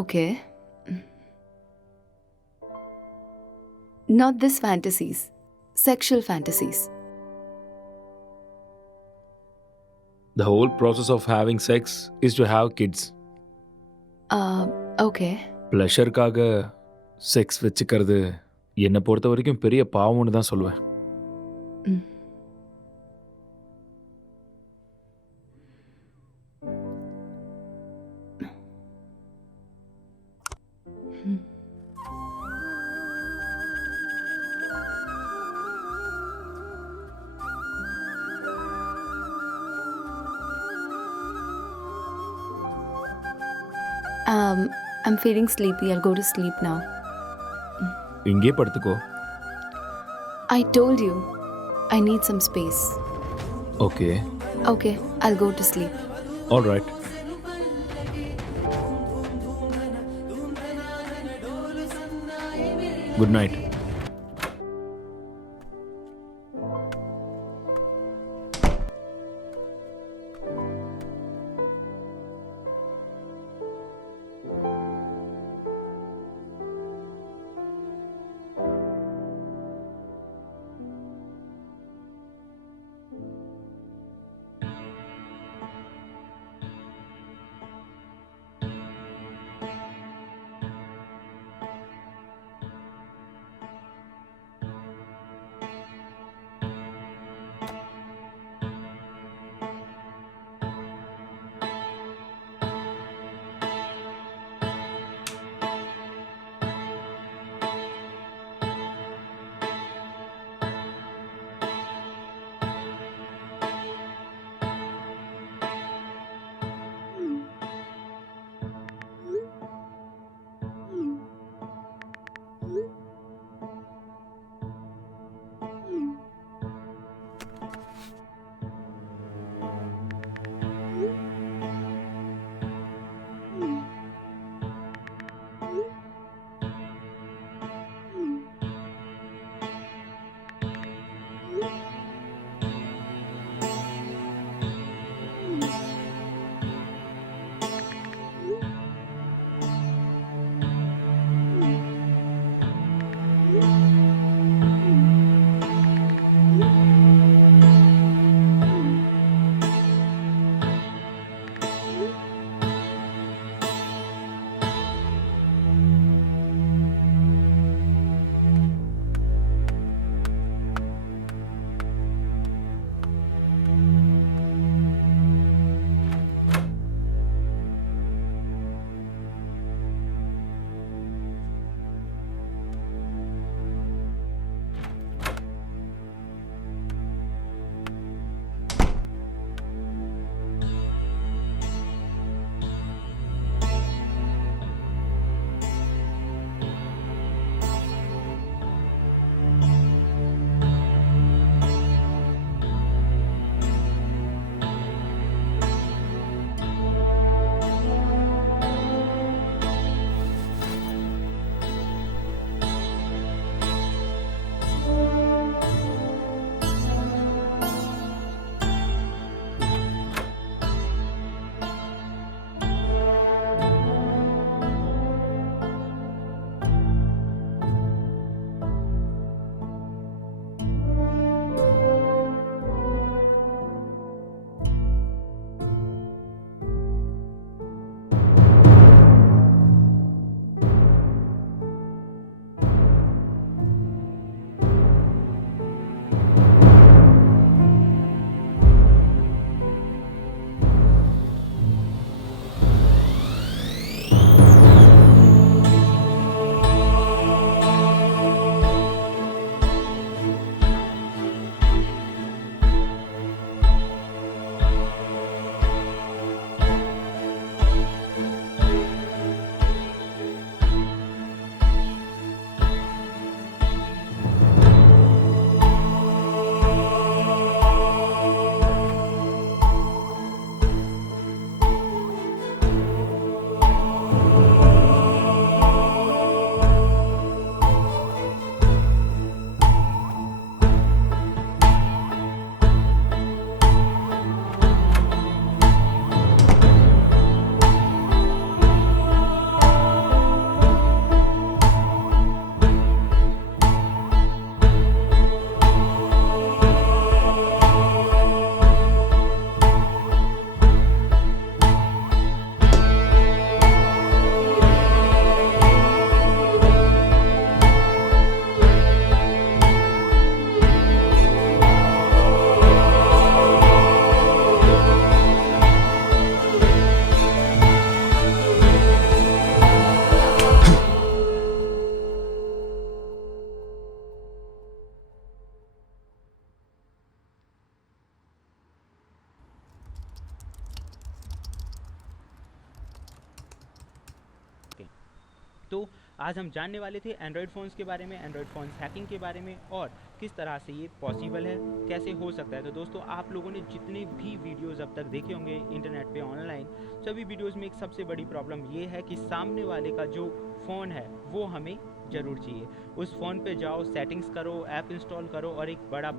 Okay. Not this fantasies. Sexual fantasies. The whole process of having sex is to have kids. Okay. ப்ளஷருக்காக sex வச்சுக்கிறது என்னை பொறுத்த வரைக்கும் பெரிய பாவம்னு தான் சொல்லுவேன். I'm feeling sleepy. I'll go to sleep now. இங்கே படுத்துக்கோ. I told you, I need some space. Okay. Okay, I'll go to sleep. All right. Good night. आज हम जानने वाले थे एंड्रॉयड फ़ोन्स के बारे में, एंड्रॉयड फ़ोन्स हैकिंग के बारे में और किस तरह से ये पॉसिबल है, कैसे हो सकता है। तो दोस्तों आप लोगों ने जितने भी वीडियोस अब तक देखे होंगे इंटरनेट पे ऑनलाइन, सभी वीडियोस में एक सबसे बड़ी प्रॉब्लम ये है कि सामने वाले का जो फ़ोन है वो हमें ज़रूर चाहिए। उस फ़ोन पे जाओ, सेटिंग्स करो, ऐप इंस्टॉल करो और एक बड़ा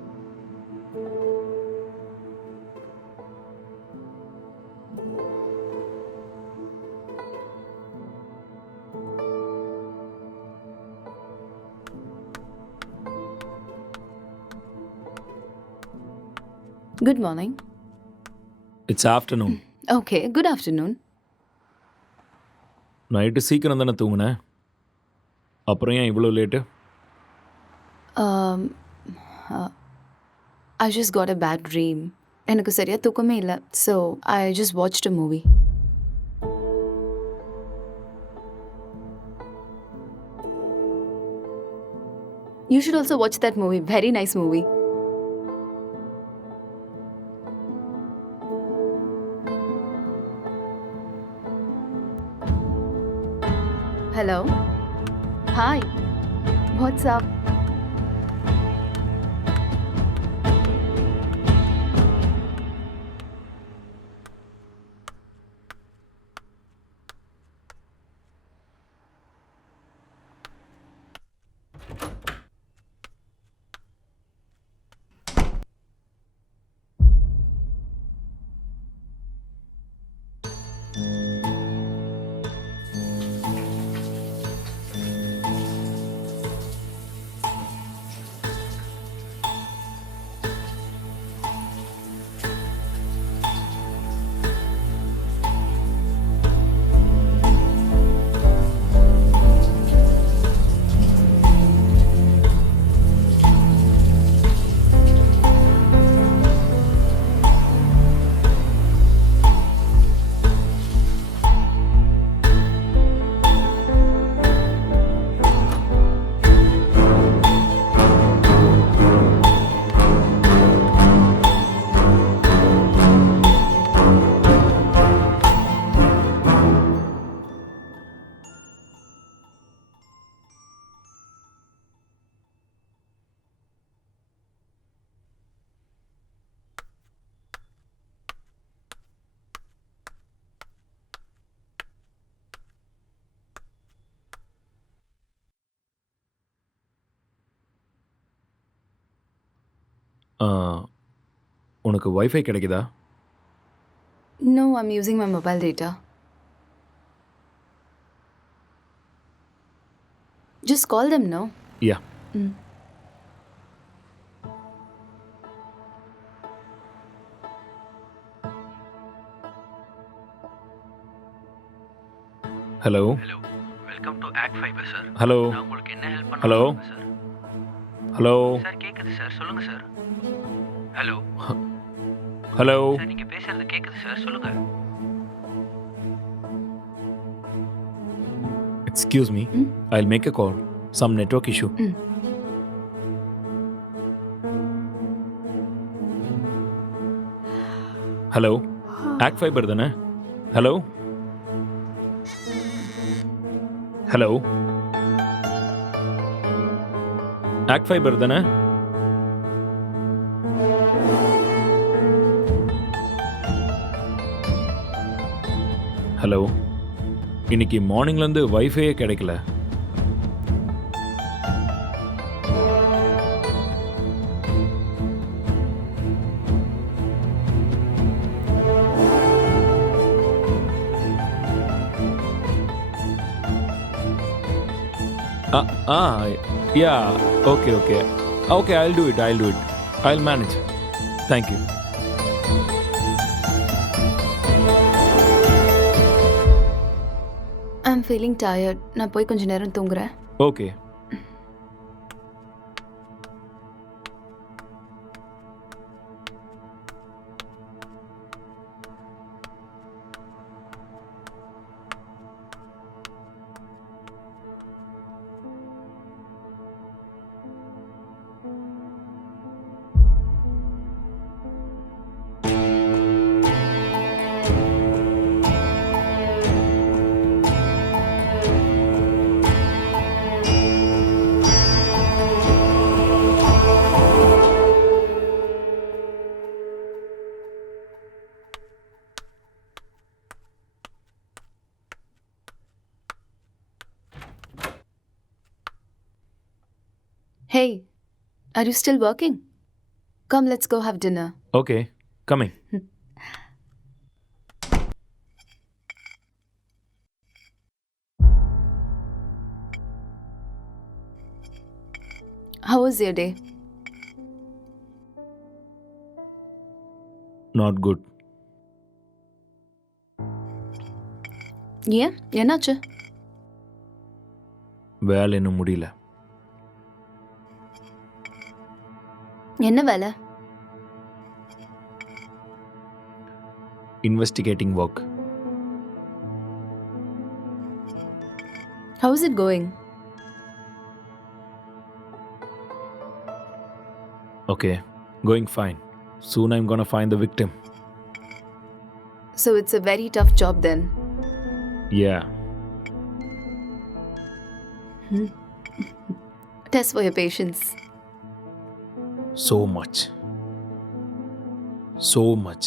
Good morning. It's afternoon. Okay, good afternoon. Night சீக்கிரம் தானே தூங்குனேன், அப்புறம் ஏன் இவ்வளோ late? Um, I just got a bad dream. எனக்கு சரியா தூக்கமே இல்லை. So, I just watched a movie. You should also watch that movie. Very nice movie. Hello. Hi. What's up? உனக்கு வைஃபை கிடைக்குதா? No, I'm using my mobile data. Just call them, no? Yeah. Hello. Hello, welcome to ACT Fiber sir. Hello. நான் உங்களுக்கு என்ன help பண்ண hello. Sir? Hello. Sir கேட்குது sir, சொல்லுங்கள் sir. Hello hello. Sir, நீங்கள் பேசுறது கேட்குது சார், சொல்லுங்கள். Excuse me, I'll make a call. Some network issue. Hello, ACT Fiber தானே? ஹலோ ஹலோ, ஆக்ட் ஃபைபர் தானே? ஹலோ, இன்னைக்கு மார்னிங்லேருந்து வைஃபையே கிடைக்கல. Yeah, okay. Okay, I'll do it. I'll manage. Thank you. I'm feeling tired. நான் போய் கொஞ்ச நேரம் தூங்குறேன். Okay. Hey, are you still working? Come, let's go have dinner. Okay coming. How was your day? Not good. ஏன் என்னாச்சு? வேலை இன்னும் முடியல. என்ன வேலை? Investigating work. How is it going? Okay, going fine. Soon I'm gonna find the victim. So it's a very tough job then. Yeah. Test for your patience. So much. So much.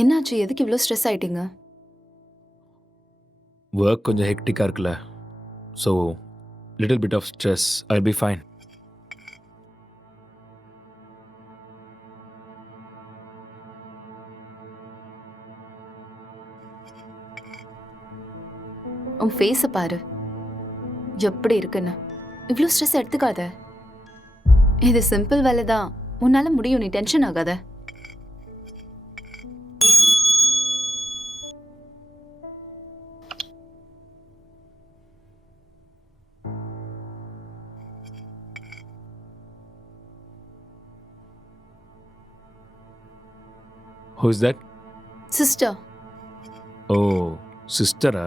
என்னாச்சு? எதுக்கு இவ்வளோ stress ஆயிட்டீங்க? Work கொஞ்சம் ஹெக்டிக்காக இருக்குல்ல, so little bit of stress. I'll be fine. உன் ஃபேஸை பாரு, எப்படி இருக்குன்னு. இவ்வளோ ஸ்ட்ரெஸ் எடுத்துக்காத. இது சிம்பிள் வேலை தான், உன்னால முடியும். நீ டென்ஷன் ஆகாத. Who is that? சிஸ்டர். ஓ சிஸ்டரா?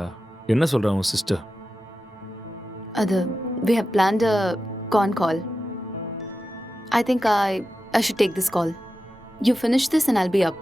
என்ன சொல்கிறான் உன் சிஸ்டர்? அது we have planned a con call. I think I should take this call. You finish this and I'll be up.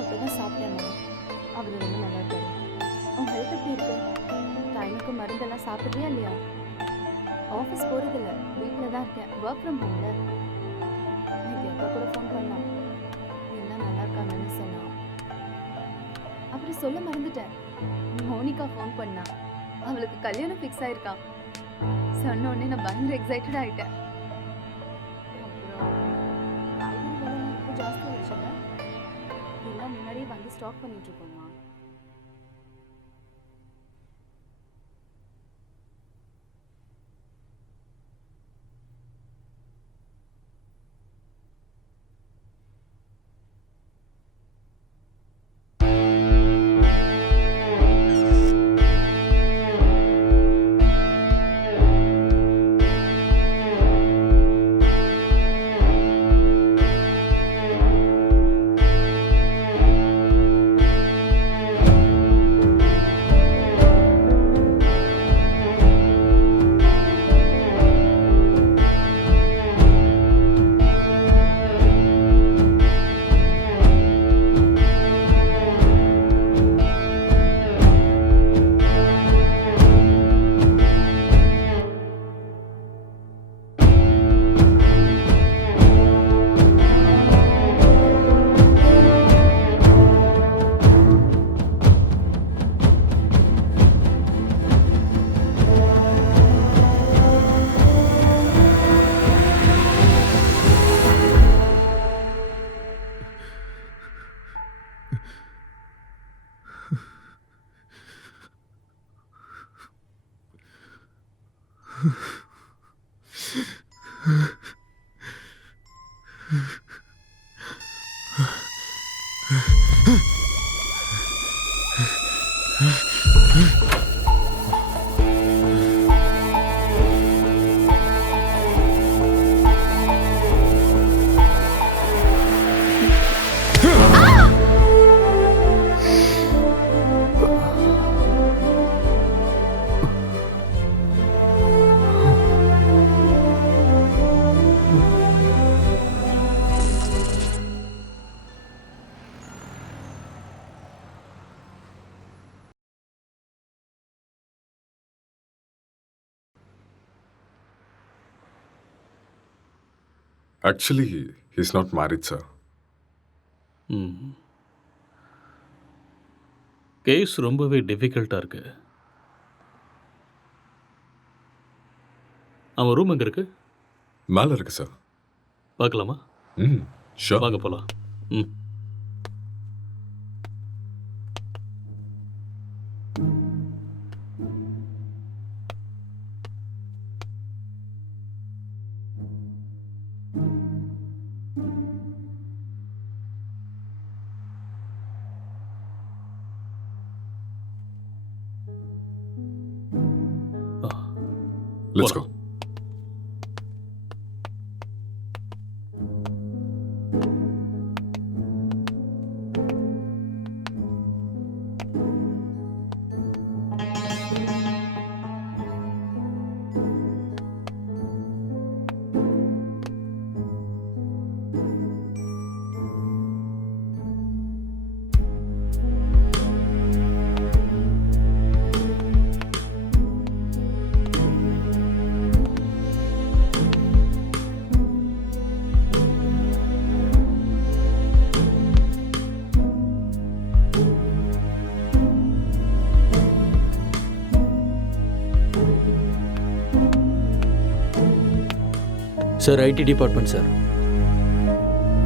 இப்போதான் சாப்பிட்டேன். அவர் ரொம்ப நல்லா இருக்காரு. உன் ஹெல்த் எப்படி இருக்கு? டைமுக்கு மருந்தெல்லாம் சாப்பிட்றியா இல்லையா? ஆஃபீஸ் போகிறதில்ல, வீட்டில் தான் இருக்கேன். ஒர்க் ஃப்ரம் ஹோம்ல. இன்னைக்கு அக்கா கூட ஃபோன் பண்ணான். எல்லாம் நல்லா இருக்காங்கன்னு சொன்னான். அப்புறம் சொல்ல மறந்துட்டேன், மோனிகா ஃபோன் பண்ணா. அவளுக்கு கல்யாணம் ஃபிக்ஸ் ஆயிருக்கான். சொன்ன உடனே நான் பயங்கர எக்ஸைட்டட் ஆகிட்டேன். அப்புறம் காய்கறி விலைலாம் இப்போ ஜாஸ்தி ஆயிடுச்சுல்ல, எல்லாம் முன்னாடியே வாங்கி ஸ்டாக் பண்ணிட்டு இருக்கோமா. Actually he's not married sir. Case ரொம்பவே டிஃபிகல்ட்டாக இருக்கு. அவன் ரூம் எங்கே இருக்கு? மேலே இருக்கு சார். பார்க்கலாமா? ஷோர். வாங்க போகலாம். Let's go. Sir IT department sir.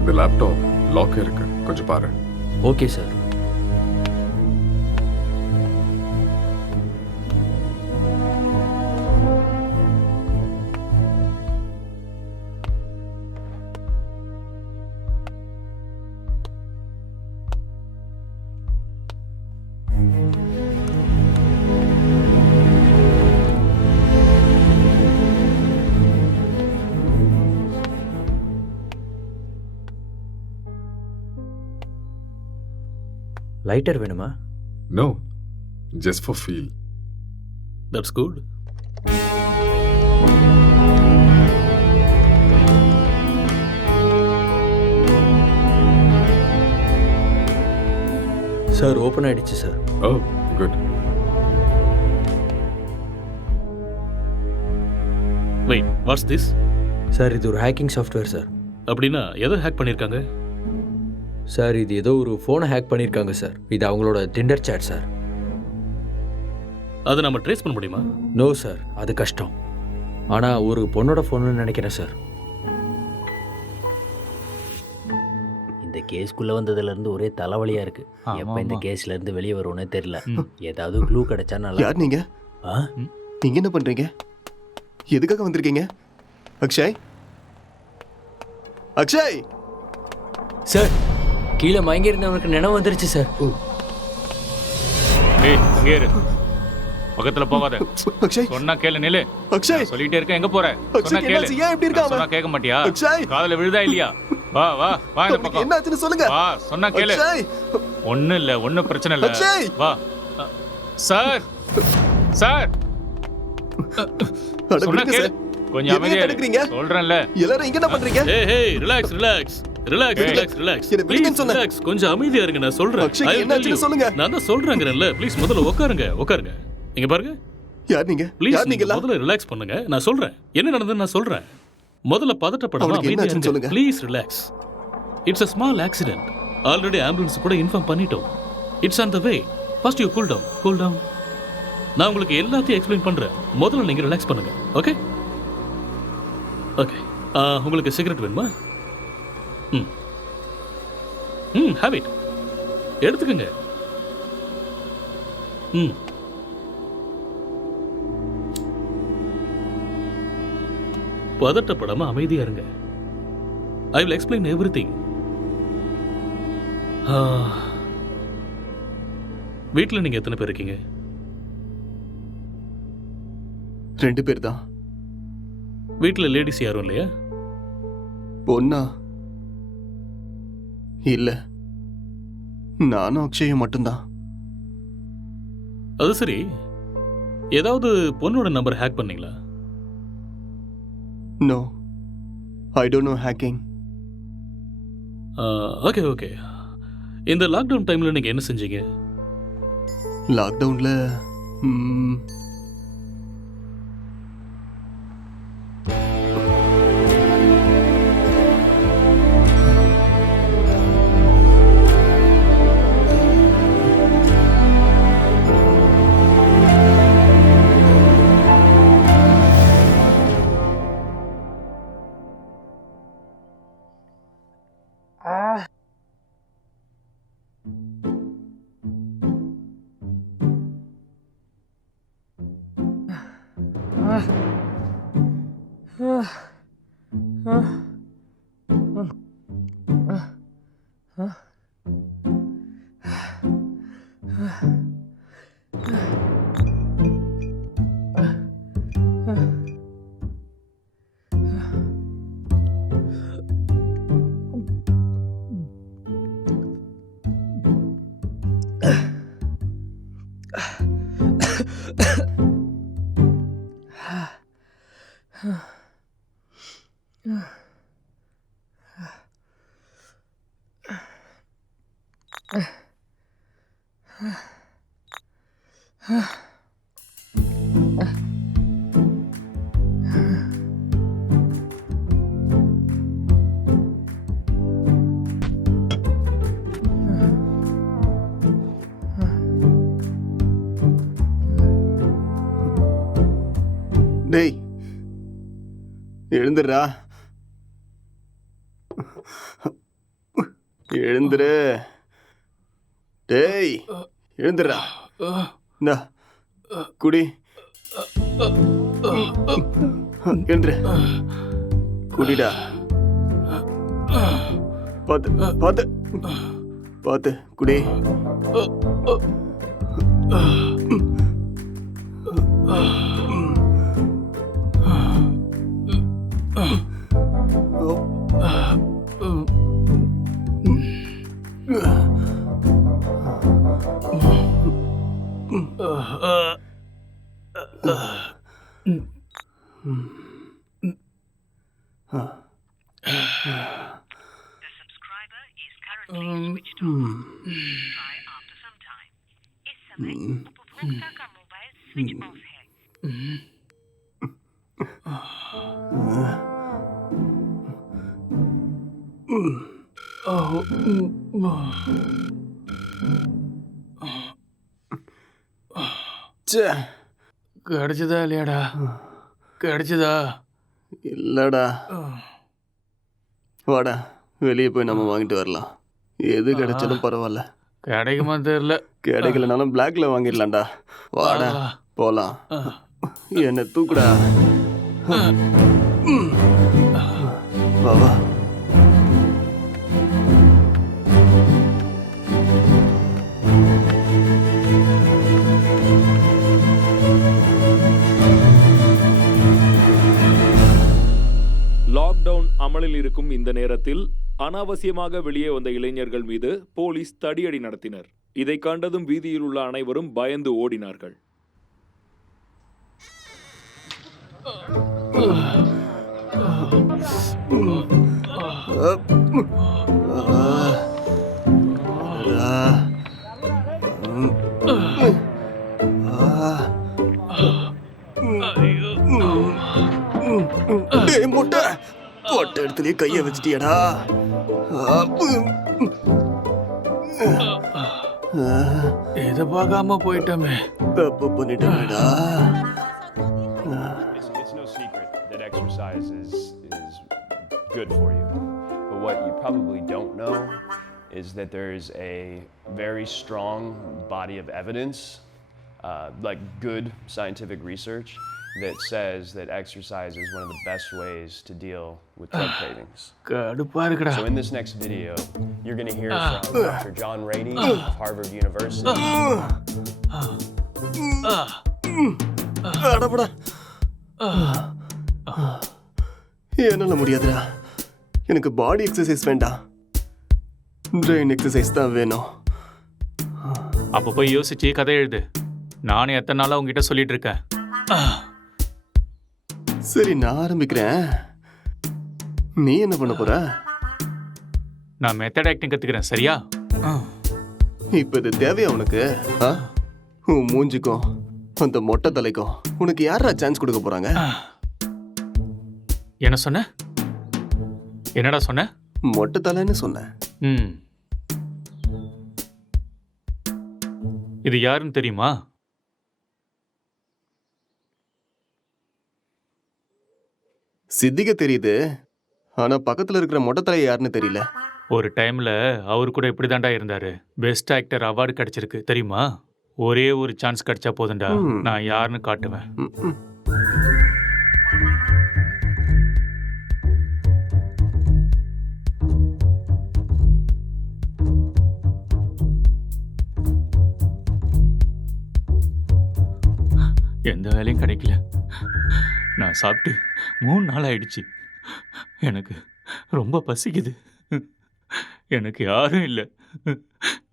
இந்த லேப்டாப் லாக் இருக்கு, கொஞ்சம் பாரு. Okay sir. லைட்டர் வேணுமா? No, just for feel. That's good. Sir open ஆயிடுச்சு sir. Oh good. Wait, what's this? Sir இது ஒரு ஹேக்கிங் சாஃப்ட்வேர் சார். அப்படின்னா எதை ஹேக் பண்ணியிருக்காங்க? சார் இது ஏதோ ஒரு ஃபோனை ஹேக் பண்ணியிருக்காங்க சார். இது அவங்களோட டிண்டர் சேட் சார். அதை நம்ம ட்ரேஸ் பண்ண முடியுமா? நோ சார், அது கஷ்டம். ஆனால் ஒரு பொண்ணோட ஃபோன்னு நினைக்கிறேன் சார். இந்த கேஸ்க்குள்ளே வந்ததுலேருந்து ஒரே தலைவலியாக இருக்குது. எப்போ இந்த கேஸ்லேருந்து வெளியே வருவோன்னே தெரில. ஏதாவது க்ளூ கிடைச்சா நல்லா. யார் நீங்க? நீங்க என்ன பண்றீங்க? எதுக்காக வந்திருக்கீங்க? அக்ஷய், அக்ஷய் சார், கீழே மயங்கி இருந்தவனுக்கு நினைவு வந்துருச்சு சார். ஏய் அங்கே இரு, பக்கத்துல போகாத. அக்ஷய் சொன்னா கேளு. நில்லு. அக்ஷய் சொல்லிட்டே இருக்க, எங்க போற? சொன்னா கேளு. ஏன் இப்படி இருக்காம? சொன்னா கேட்க மாட்டியா? அக்ஷய் காதுல விழுதா இல்லையா? வா வா வா இந்த பக்கம். என்னாச்சுன்னு சொல்லுங்க. வா, சொன்னா கேளு. அக்ஷய் ஒண்ணும் இல்ல, ஒண்ணும் பிரச்சனை இல்ல. அக்ஷய் வா. சார் சார் சொன்னா கேளு. கொஞ்சம் அமைதியா இரு. சொல்றேன்ல. எல்லாரும் இங்க என்ன பண்றீங்க? ஏய் hey, relax relax relax relax relax. என்ன விடுங்கன்னு சொன்னேன். ரிலாக்ஸ், கொஞ்சம் அமைதியா இருங்க, நான் சொல்றேன். அக்ஷய் என்னாச்சுன்னு சொல்லுங்க. நான் தான் சொல்றேங்கறேன்ல, ப்ளீஸ் முதல்ல உட்காருங்க உட்காருங்க. இங்க பாருங்க. யார் நீங்க? ப்ளீஸ் யார் நீங்க? முதல்ல ரிலாக்ஸ் பண்ணுங்க, நான் சொல்றேன். என்ன நடந்ததுன்னு நான் சொல்றேன். முதல்ல பதட்டப்படாம அவனுக்கு அமைதியா என்னாச்சுன்னு இருங்க. சொல்லுங்க. Please relax. It's a small accident. Already ambulance கூட இன்ஃபார்ம் பண்ணிட்டோம். It's on the way. First you cool down, cool down. நான் உங்களுக்கு எல்லாத்தையும் எக்ஸ்பிளைன் பண்றேன். முதல்ல நீங்க ரிலாக்ஸ் பண்ணுங்க. Okay okay. உங்களுக்கு சிகரெட் வேணுமா? Have it. எடுத்துக்கங்க. பதட்டப்படாம அமைதியா இருங்க. I will explain everything. வீட்டில் நீங்க எத்தனை பேர் இருக்கீங்க? 2 பேர் தான். வீட்டில் லேடிஸ் யாரும் இல்லையா? பொண்ணா? இல்ல, நானும் அக்ஷயும் மட்டும்தான். அது சரி, ஏதாவது பொண்ணோட நம்பர் ஹேக் பண்ணீங்களா? No, I don't know hacking. Okay okay. இந்த லாக்டவுன் டைம்ல நீங்க என்ன செஞ்சீங்க? லாக்டவுன்ல டேய், எழுந்துடுறா, எழுந்துரு. டேய், எழுந்துடுறா. இந்தா குடி. எழுந்துரு, குடிடா. பார்த்து பார்த்து பார்த்து குடி. கிடைச்சதா இல்லையாடா? கிடைச்சதா? இல்லடா. வாடா, வெளியே போய் நம்ம வாங்கிட்டு வரலாம். எது கிடைச்சாலும் பரவாயில்ல. கிடைக்குமா தெரியல. கிடைக்கலனாலும் பிளாக்ல வாங்கிடலாம்டா. வாடா போலாம். என்ன தூக்குடா. வா வா. லாக்டவுன் அமலில் இருக்கும் இந்த நேரத்தில் அனாவசியமாக வெளியே வந்த இளைஞர்கள் மீது போலீஸ் தடியடி நடத்தினர். இதை கண்டதும் வீதியில் உள்ள அனைவரும் பயந்து ஓடினார்கள். முட்டை போட்ட இடத்துலயே கைய வச்சிட்டியடா. இதை பார்க்காம போயிட்டோமே. தப்பு பண்ணிட்டோமேடா. It's no secret that exercise is good for you. But what you probably don't know is that there is a very strong body of evidence, like good scientific research, that says that exercise is one of the best ways to deal with drug cravings. கடுப்பா இருக்குடா. So in this next video, you're going to hear from Dr. John Rady of Harvard University. அடபடா. என்னால முடியாதுடா. எனக்கு பாடி exercise வேண்டாம், brain exercise தான் வேணும். அப்போ போய் யோசிச்சு கதை எழுது. நானும் எத்தனை நாளா உங்ககிட்ட சொல்லிட்டு இருக்கேன். சரி, நான் ஆரம்பிக்கிறேன். நீ என்ன பண்ண போற? நான் மெத்தட் ஆக்டிங் கத்துக்கிறேன், சரியா? இப்ப இது தேவையா உனக்கு? உன் மூஞ்சிக்கும் அந்த மொட்டை தலைக்கும் உனக்கு யாரா சான்ஸ் கொடுக்க போறாங்க? என்ன சொன்ன? என்னடா சொன்ன? மொட்டை தலைன்னு சொன்ன. இது யாருன்னு தெரியுமா? சித்திக தெரியுது, ஆனா பக்கத்துல இருக்கிற மொட்டை தலை யாருன்னு தெரியல. ஒரு டைம்ல அவர் கூட இப்படிதான்டா இருந்தாரு. பெஸ்ட் ஆக்டர் அவார்டு கிடைச்சிருக்கு தெரியுமா? ஒரே ஒரு சான்ஸ் கிடைச்சா போதும்டா, நான் யாருன்னு காட்டுவேன். எந்த வேலையும் கிடைக்கல. நான் சாப்பிட்டு 3 நாள் ஆயிடுச்சு. எனக்கு ரொம்ப பசிக்குது. எனக்கு யாரும் இல்லை.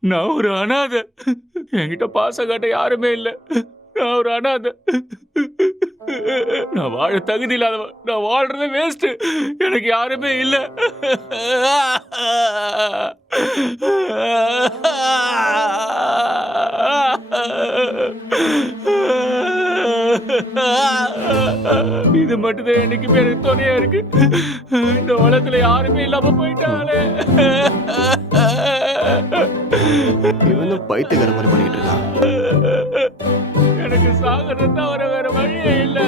நான் ஒரு அனாதை. என்கிட்ட பாசம் காட்ட யாருமே இல்லை. நான் ஒரு அனாதை. நான் வாழ தகுதி இல்லாதவன். நான் வாழ்றது வேஸ்ட். எனக்கு யாருமே இல்லை. இது மட்டும்தான் எனக்கு பேரு துணையா இருக்கு. இந்த உலகத்துல யாருமே இல்லாம போயிட்டாலே. இவனும் பைத்தியக்கார மாதிரி பண்ணிட்டு இருக்கான். எனக்கு சாகிறது தவிர வேற வழியே இல்லை.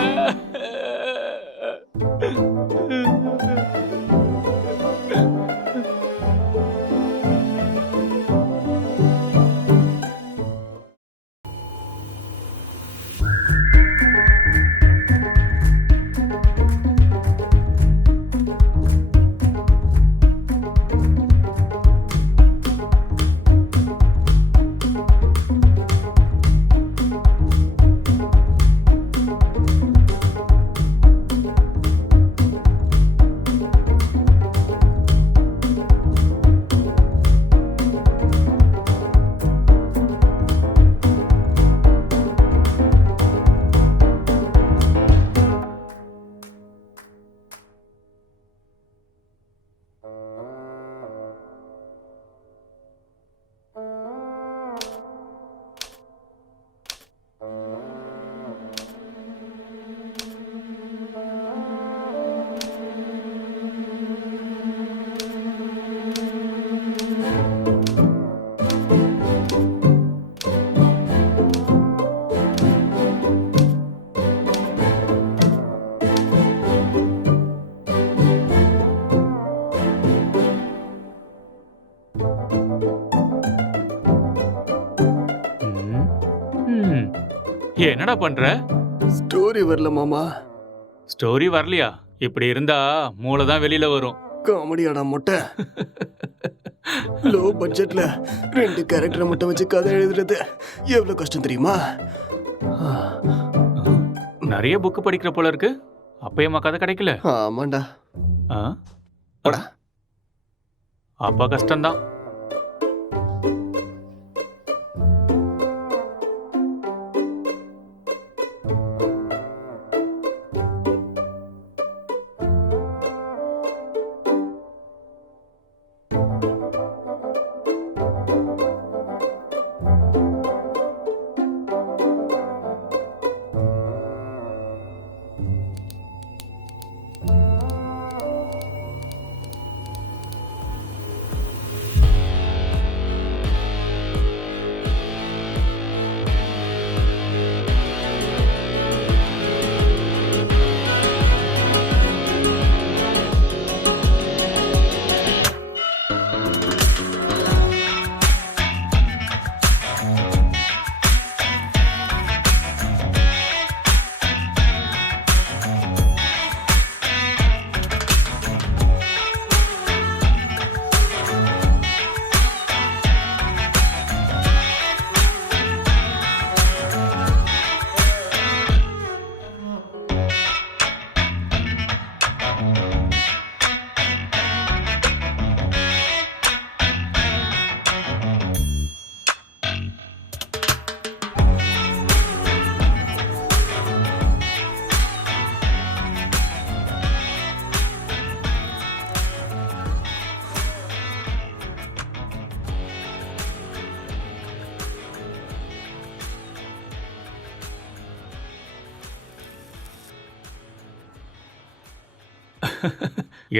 என்னடா பண்ற? ஸ்டோரி வரல மாமா. ஸ்டோரி வரலையா? இப்படி இருந்தா மூளை தான் வெளியில வரும். காமெடியாடா மொட்டை. லோ பட்ஜெட்ல 2 கேரக்டரை மட்டும் வச்சு கதை எழுதுறது எவ்வளவு கஷ்டம் தெரியுமா? நிறைய புக் படிக்கிற போல இருக்கு. அப்பயமா கதை கிடைக்கல? ஆமாண்டா. அப்ப கஷ்டம்தான்.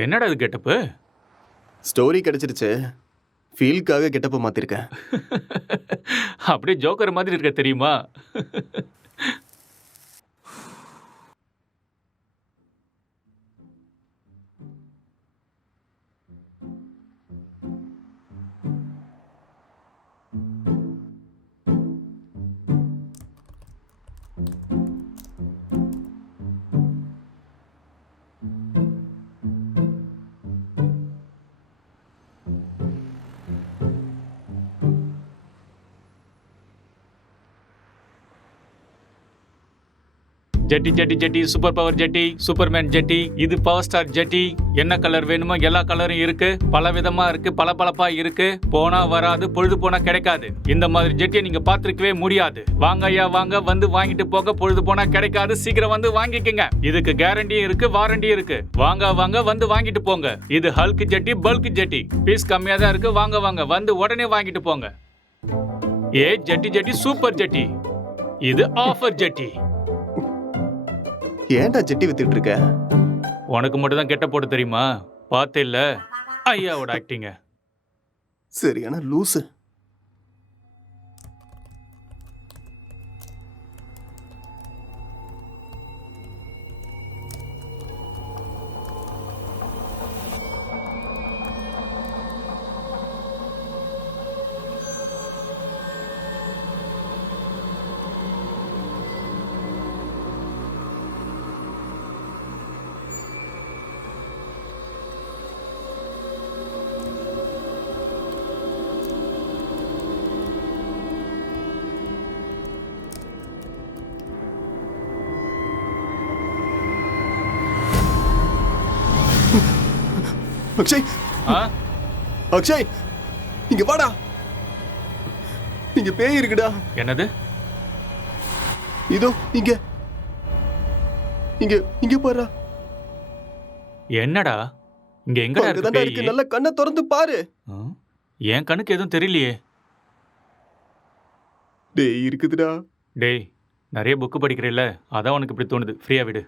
என்னடா இது கெட்டப்பு? ஸ்டோரி கிடைச்சிருச்சு, ஃபீல்க்காக கெட்டப்ப மாத்திருக்கேன். அப்படியே ஜோக்கர் மாதிரி இருக்க தெரியுமா? ஜெட்டி ஜெட்டி ஜெட்டி, சூப்பர் பவர் ஜெட்டி, சூப்பர்மேன் ஜெட்டி, இது பவர் ஸ்டார் ஜெட்டி. என்ன கலர் வேணுமோ எல்லா கலரும் இருக்கு, பல விதமா இருக்கு, பளபளப்பா இருக்கு. போனா வராது, பொழுது போனா கிடைக்காது. இந்த மாதிரி ஜெட்டியை நீங்க பார்த்திருக்கவே முடியாது. வாங்க ஐயா வாங்க, வந்து வாங்கிட்டு போக. பொழுது போனா கிடைக்காது, சீக்கிரம் வந்து வாங்கிக்கங்க. இதுக்கு கேரண்டியும் இருக்கு, வாரண்டியும் இருக்கு. வாங்க வாங்க, வந்து வாங்கிட்டு போங்க. இது ஹல்க் ஜெட்டி, பல்க் ஜெட்டி. பீஸ் கம்மியா தான் இருக்கு. வாங்க வாங்க, வந்து உடனே வாங்கிட்டு போங்க. ஏ ஜெட்டி ஜெட்டி, சூப்பர் ஜெட்டி. இது ஆஃபர் ஜெட்டி. ஏன்டா ஜெட்டி வித்துட்டு இருக்க? உனக்கு மட்டும் தான் கெட்ட போட தெரியுமா? பார்த்தே இல்ல ஐயாவோட ஆக்டிங்க. சரியான லூசு. அக்ஷய், அக்ஷய், இங்க வாடா. இங்க பேய் இருக்குடா. என்னது? இதோ இங்க இங்க இங்க பாரு. என்னடா இங்க எங்கடா இருக்கு? இருக்கு? நல்ல கண்ணை திறந்து பாரு. என் கண்ணுக்கு எதுவும் தெரியலையே. டேய் இருக்குதுடா. டேய் நிறைய புக்கு படிக்கிறேல்ல, அதான் உனக்கு இப்படி தோணுது. ஃப்ரீயா விடு.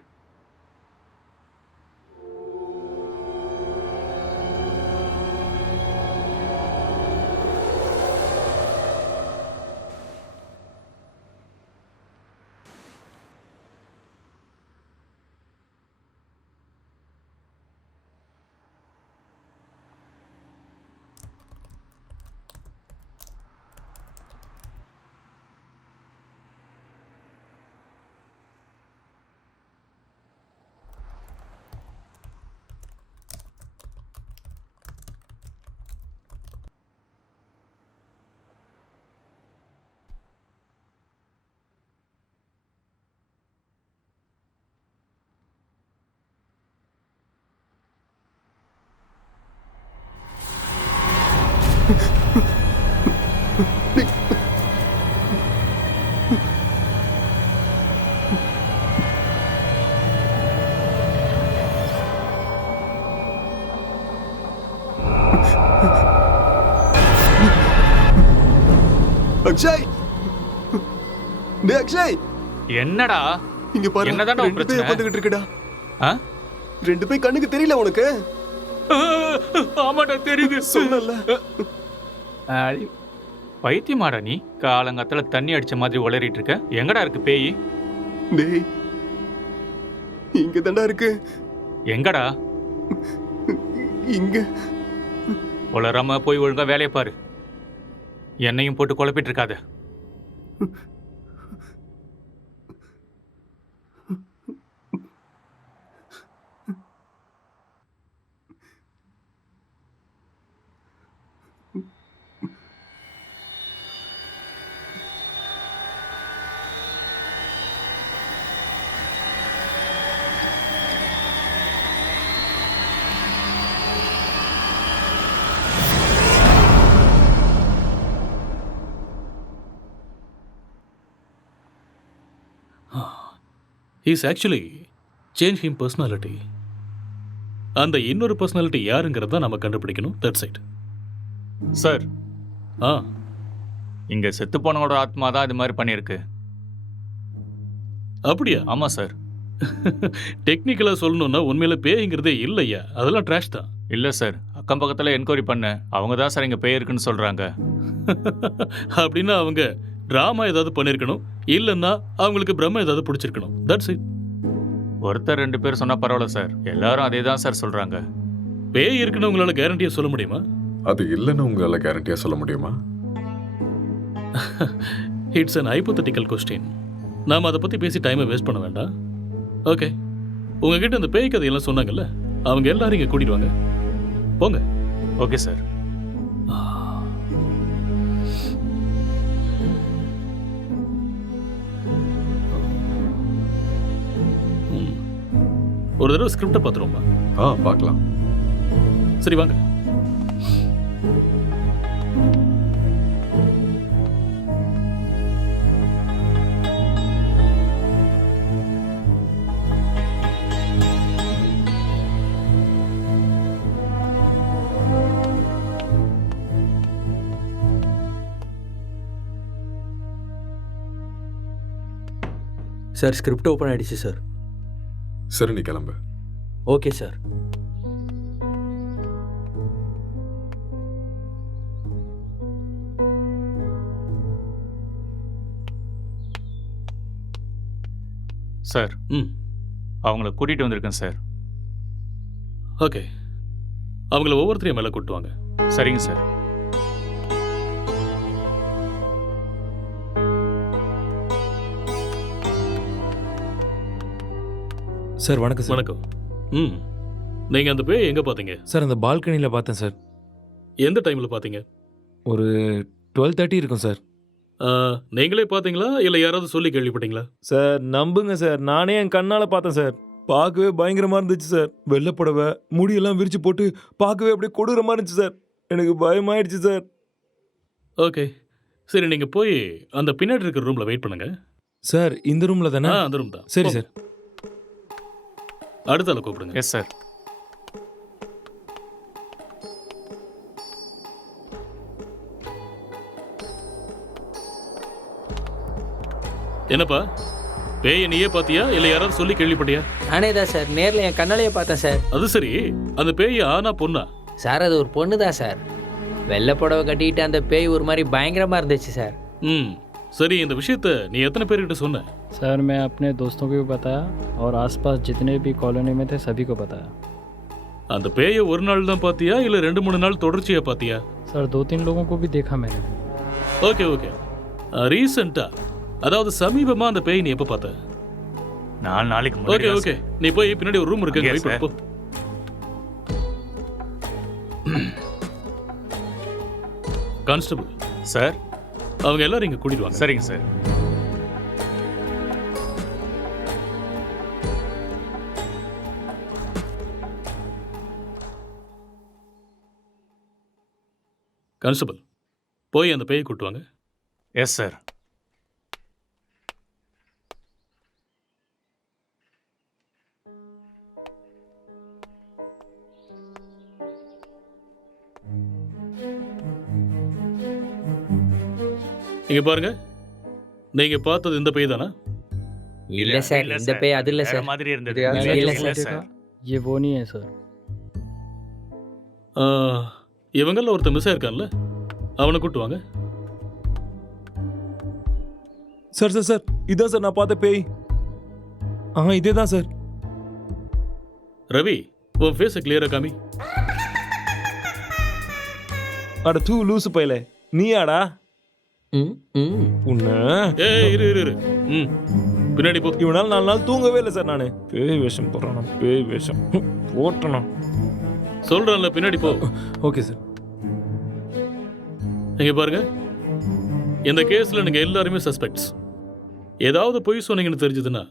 அக்ஷய், டேய் அக்ஷய், என்னடா இங்க பாரு. என்னடா ரெண்டு பேய் உட்கார்ந்துகிட்டு இருக்குடா. ரெண்டு பேய் கண்ணுக்கு தெரியல உனக்கு? ஆமாடா தெரியுது. சொல்லல. பைத்தியமாடா நீ? காலங்காத்துல தண்ணி அடிச்ச மாதிரி உளறிட்டு இருக்க. எங்கடா இருக்கு பேய்? டேய் இங்க தான்டா இருக்கு. எங்கடா? இங்க. உளராம போய் ஒழுங்கா வேலையை பாரு. என்னையும் போட்டு குழப்பிட்டு இருக்காத. He's actually changed him personality. அந்த இன்னொரு பர்சனாலிட்டி யாருங்கிறத நம்ம கண்டுபிடிக்கணும். That's it. சார், இங்க செத்து போனவனோட ஆத்மா தான் இது மாதிரி பண்ணியிருக்கு. அப்படியா? ஆமா சார். டெக்னிக்கலாக சொல்லணும்னா உண்மையில பேய்ங்கிறதே இல்லையா, அதெல்லாம் ட்ராஷ் தான். இல்லை சார், அக்கம் பக்கத்தில் என்கொயரி பண்ணேன். அவங்க தான் சார் இங்கே பேய் இருக்குன்னு சொல்கிறாங்க. அப்படின்னா அவங்க ட்ராமா ஏதாவது பண்ணியிருக்கணும், இல்லைன்னா அவங்களுக்கு பிரம்ம ஏதாவது பிடிச்சிருக்கணும். That's it. ஒருத்தர் 2 பேர் சொன்னால் பரவாயில்ல சார், எல்லாரும் அதே தான் சார் சொல்கிறாங்க. பேய் இருக்குன்னு உங்களால் கேரண்டியாக சொல்ல முடியுமா? அது இல்லைன்னு உங்களால் கேரண்டியாக சொல்ல முடியுமா? It's an hypothetical question. நாம் அதை பற்றி பேசி டைமை வேஸ்ட் பண்ண வேண்டாம். ஓகே, உங்ககிட்ட இந்த பேய் கதையெல்லாம் சொன்னாங்கல்ல, அவங்க எல்லாரும் இங்கே கூட்டிட்டு வாங்க. போங்க. Okay sir. ஒரு தடவை ஸ்கிரிப்டை பார்த்துருவோமா? பார்க்கலாம். சரி வாங்க. சார் ஸ்கிரிப்ட் ஓப்பன் ஆயிடுச்சு சார். சரி, நீ கிளம்பு. Okay sir. சார், அவங்கள கூட்டிகிட்டு வந்திருக்கேன் சார். ஓகே, அவங்கள ஒவ்வொருத்தரையும் மேலே கூட்டு வாங்க. சரிங்க சார். சார் வணக்கம் சார். வணக்கம். நீங்கள் அந்த பேய் எங்கே பார்த்தீங்க? சார் அந்த பால்கனியில் பார்த்தேன் சார். எந்த டைமில் பார்த்தீங்க? ஒரு 12:30 இருக்கும் சார். நீங்களே பார்த்தீங்களா இல்லை யாராவது சொல்லி கேள்விப்பட்டீங்களா? சார் நம்புங்க சார், நானே என் கண்ணால் பார்த்தேன் சார். பார்க்கவே பயங்கரமாக இருந்துச்சு சார். வெள்ளைப்படவை முடியெல்லாம் விரிச்சு போட்டு பார்க்கவே அப்படியே கொடூரமாக இருந்துச்சு சார். எனக்கு பயமாயிடுச்சு சார். ஓகே, சரி, நீங்கள் போய் அந்த பின்னாடி இருக்கிற ரூமில் வெயிட் பண்ணுங்க. சார் இந்த ரூமில் தானே? அந்த ரூம் தான். சரி சார். அடுத்த ஆளை கூப்பிடுங்க. Yes sir. என்னப்பா, பேயை நீயே பார்த்தியா இல்லை யாராவது சொல்லி கேள்விப்பட்டியா? நானே தான் சார், நேரில் என் கண்ணாலேயே பார்த்தேன் சார். அது சரி, அந்த பேய் ஆனா பொண்ணா? சார் அது ஒரு பொண்ணு தான் சார். வெள்ளை புடவை கட்டிட்டு அந்த பேய் ஒரு மாதிரி பயங்கரமாக இருந்துச்சு சார். சரி, இந்த விஷயத்த நீ எத்தனை பேர்கிட்ட சொன்ன? सर मैं अपने दोस्तों को भी बताया और आसपास जितने भी कॉलोनी में थे सभी को बताया. அந்த பேயை ஒரு நாள் தான் பார்த்தியா இல்லை 2-3 நாள் தொடர்ச்சியா பார்த்தியா? सर 2-3 लोगों को भी देखा मैंने. ஓகே ஓகே, ரீசெண்டா, அதாவது சமீபமா அந்த பேய் நீ எப்போ பார்த்த? 4 நாளைக்கு ஓகே முன்னாடி. ஓகே, நீ போய் பின்னாடி ஒரு ரூம் இருக்கு, Yes, வெயிட் sir. பண்ணு. Constable sir. அவங்க எல்லாரும் இங்க கூட்டிட்டு வாங்க. சரிங்க சார். கான்ஸ்டபிள், போய் அந்த பேயை கூட்டு வாங்க. Yes sir. இங்க பாருங்க, நீங்க பார்த்தது இந்த பேய் தானா? இல்லை சார், இந்த பேய் அது இல்லை வேற சார். மாதிரி இருந்தது. இல்லை இல்லை சார். சார். ये वो नहीं है सर. இவங்கள ஒருத்தர் மிஸ் ஆயிருக்கான்ல, அவனை கூட்டு வாங்க. சார் சார் சார், இதான் சார் நான் பார்த்த பேய். இதே தான் சார். ரவி, உன் ஃபேஸை கிளியரா காமி. அட தூ லூசு பையலே, நீயாடா? உன்ன ஏய் இரு இரு இரு. பின்னாடி போ. இவனால 4 நாள் தூங்கவே இல்லை சார். நான் பேய் வேஷம் போடுறான், பேய் வேஷம் போட்டனா சொல்றேன்ல, பின்னாடி போ. Okay sir. இங்க பாருங்க, இந்த கேஸ்ல நீங்க எல்லாருமே சஸ்பெக்ட்ஸ். ஏதாவது பொய் சொன்னீங்கன்னு தெரிஞ்சதுன்னா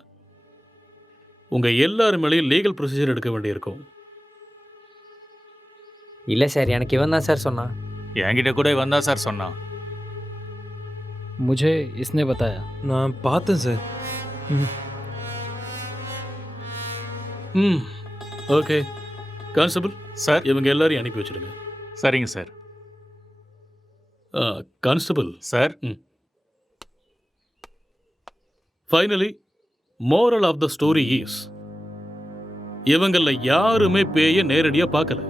உங்க எல்லாரும் மேலேயும் லீகல் ப்ரொசீஜர் எடுக்க வேண்டியிருக்கும். இல்லை சார், எனக்கு இவன் தான் சார் சொன்னான். என்கிட்ட கூட இவன் தான் சார் சொன்னான். मुझे इसने बताया. நான் பார்த்தேன் சார். Okay constable sir. இவங்க எல்லாரையும் அனுப்பி வச்சிடுங்க. சரிங்க sir. Constable sir. Finally moral of the story is இவங்கள யாருமே பேய நேரடியா பார்க்கல.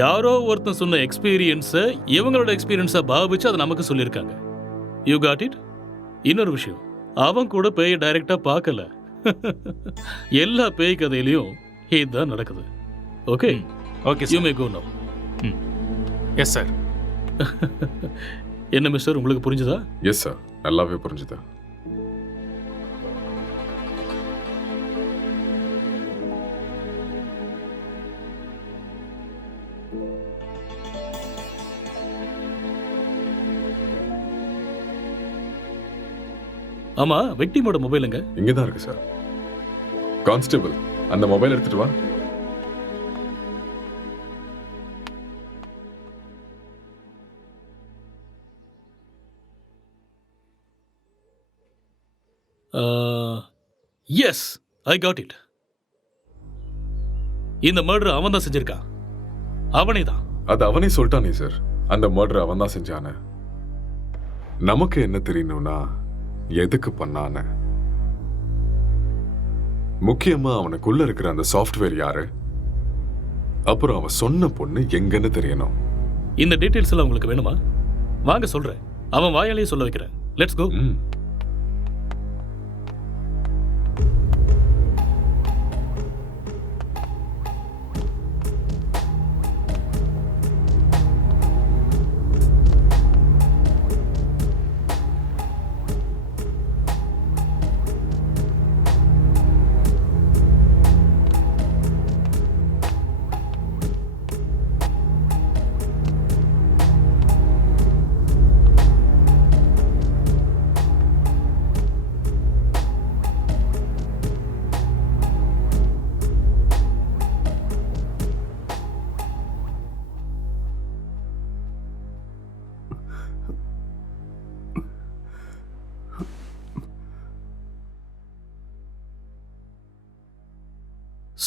யாரோ ஒருத்தன் சொன்ன எக்ஸ்பீரியன்ஸை இவங்களோட எக்ஸ்பீரியன்ஸை பாவிச்சு அதை நமக்கு சொல்லியிருக்காங்க. You got it? இன்னொரு விஷயம், அவன் கூட பேயை டைரக்டா பார்க்கல. எல்லா பேய் கதையிலையும் இதுதான் நடக்குது. Okay okay you may go now. Yes sir. என்ன மிஸ்டர், உங்களுக்கு புரிஞ்சுதா? எஸ் சார், நல்லாவே புரிஞ்சுது. ஆமா, விக்டிமோட மொபைலுங்க? இங்கே தான் இருக்கு சார். கான்ஸ்டபிள், அந்த மொபைல் எடுத்துட்டு வா. Yes, I got it. இந்த மர்டர் அவன் தான் செஞ்சிருக்கான். அவனே தான். அது அவனே சொல்லிட்டானே சார், அந்த மர்டர் அவன் தான் செஞ்சானே. நமக்கு என்ன தெரியணும்னா எதுக்கு பண்ணான, முக்கியமா அவனுக்குள்ள இருக்கிற அந்த சாஃப்ட்வேர் யாரு, அப்புறம் அவன் சொன்ன பொண்ணு எங்கன்னு தெரியணும். இந்த டீடைல்ஸ் எல்லாம் உங்களுக்கு வேணுமா? வாங்க சொல்றேன். அவன் வாயாலேயே சொல்ல வைக்கிறேன். Let's go.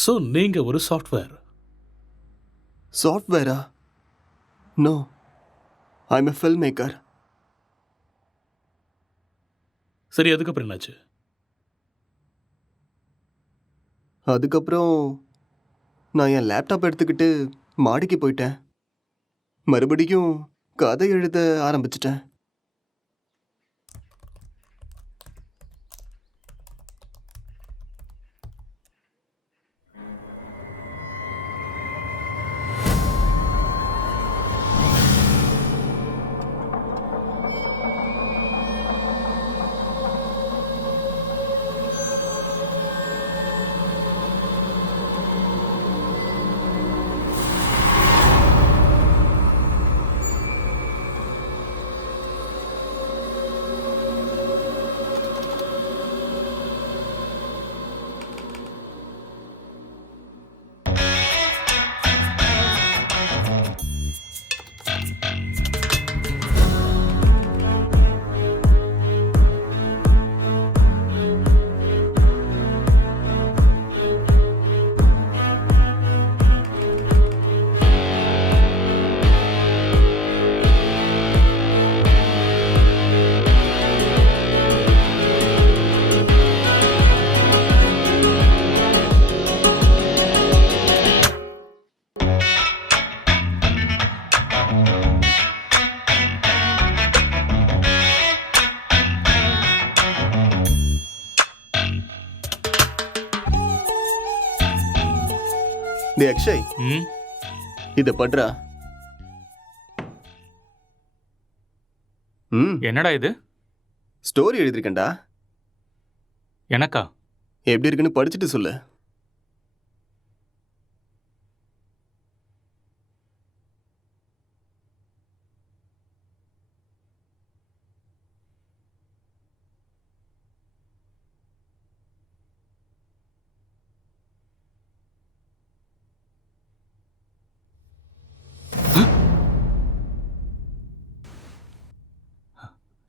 ஸோ நீங்க ஒரு சாஃப்ட்வேர்? சாஃப்ட்வேரா? No, I am a film maker. சரி, அதுக்கப்புறம் என்னாச்சு? அதுக்கப்புறம் நான் என் லேப்டாப் எடுத்துக்கிட்டு மாடிக்கு போயிட்டேன். மறுபடியும் கதை எழுத ஆரம்பிச்சிட்டேன். டேய் அக்ஷய், இத பண்றா. என்னடா இது? ஸ்டோரி எழுதிருக்கேன்டா. எனக்கா? எப்படி இருக்குன்னு படிச்சுட்டு சொல்லு.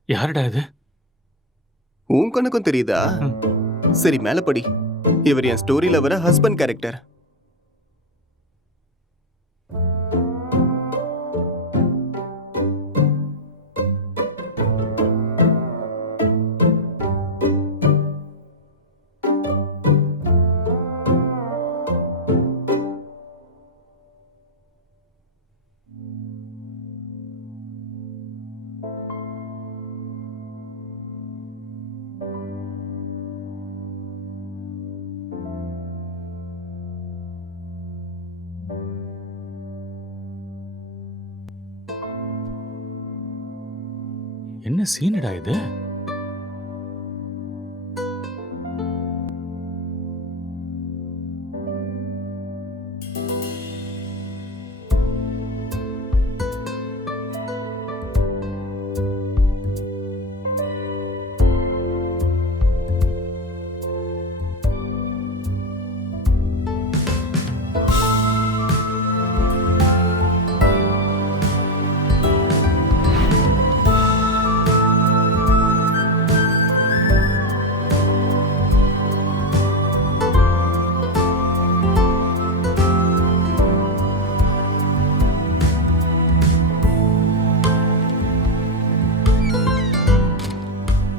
யாருடா இது? உன் கண்ணுக்கும் தெரியுதா? சரி, மேல படி. இவர் என் ஸ்டோரியில வர ஹஸ்பண்ட் கேரக்டர். என்ன சீனடா இது?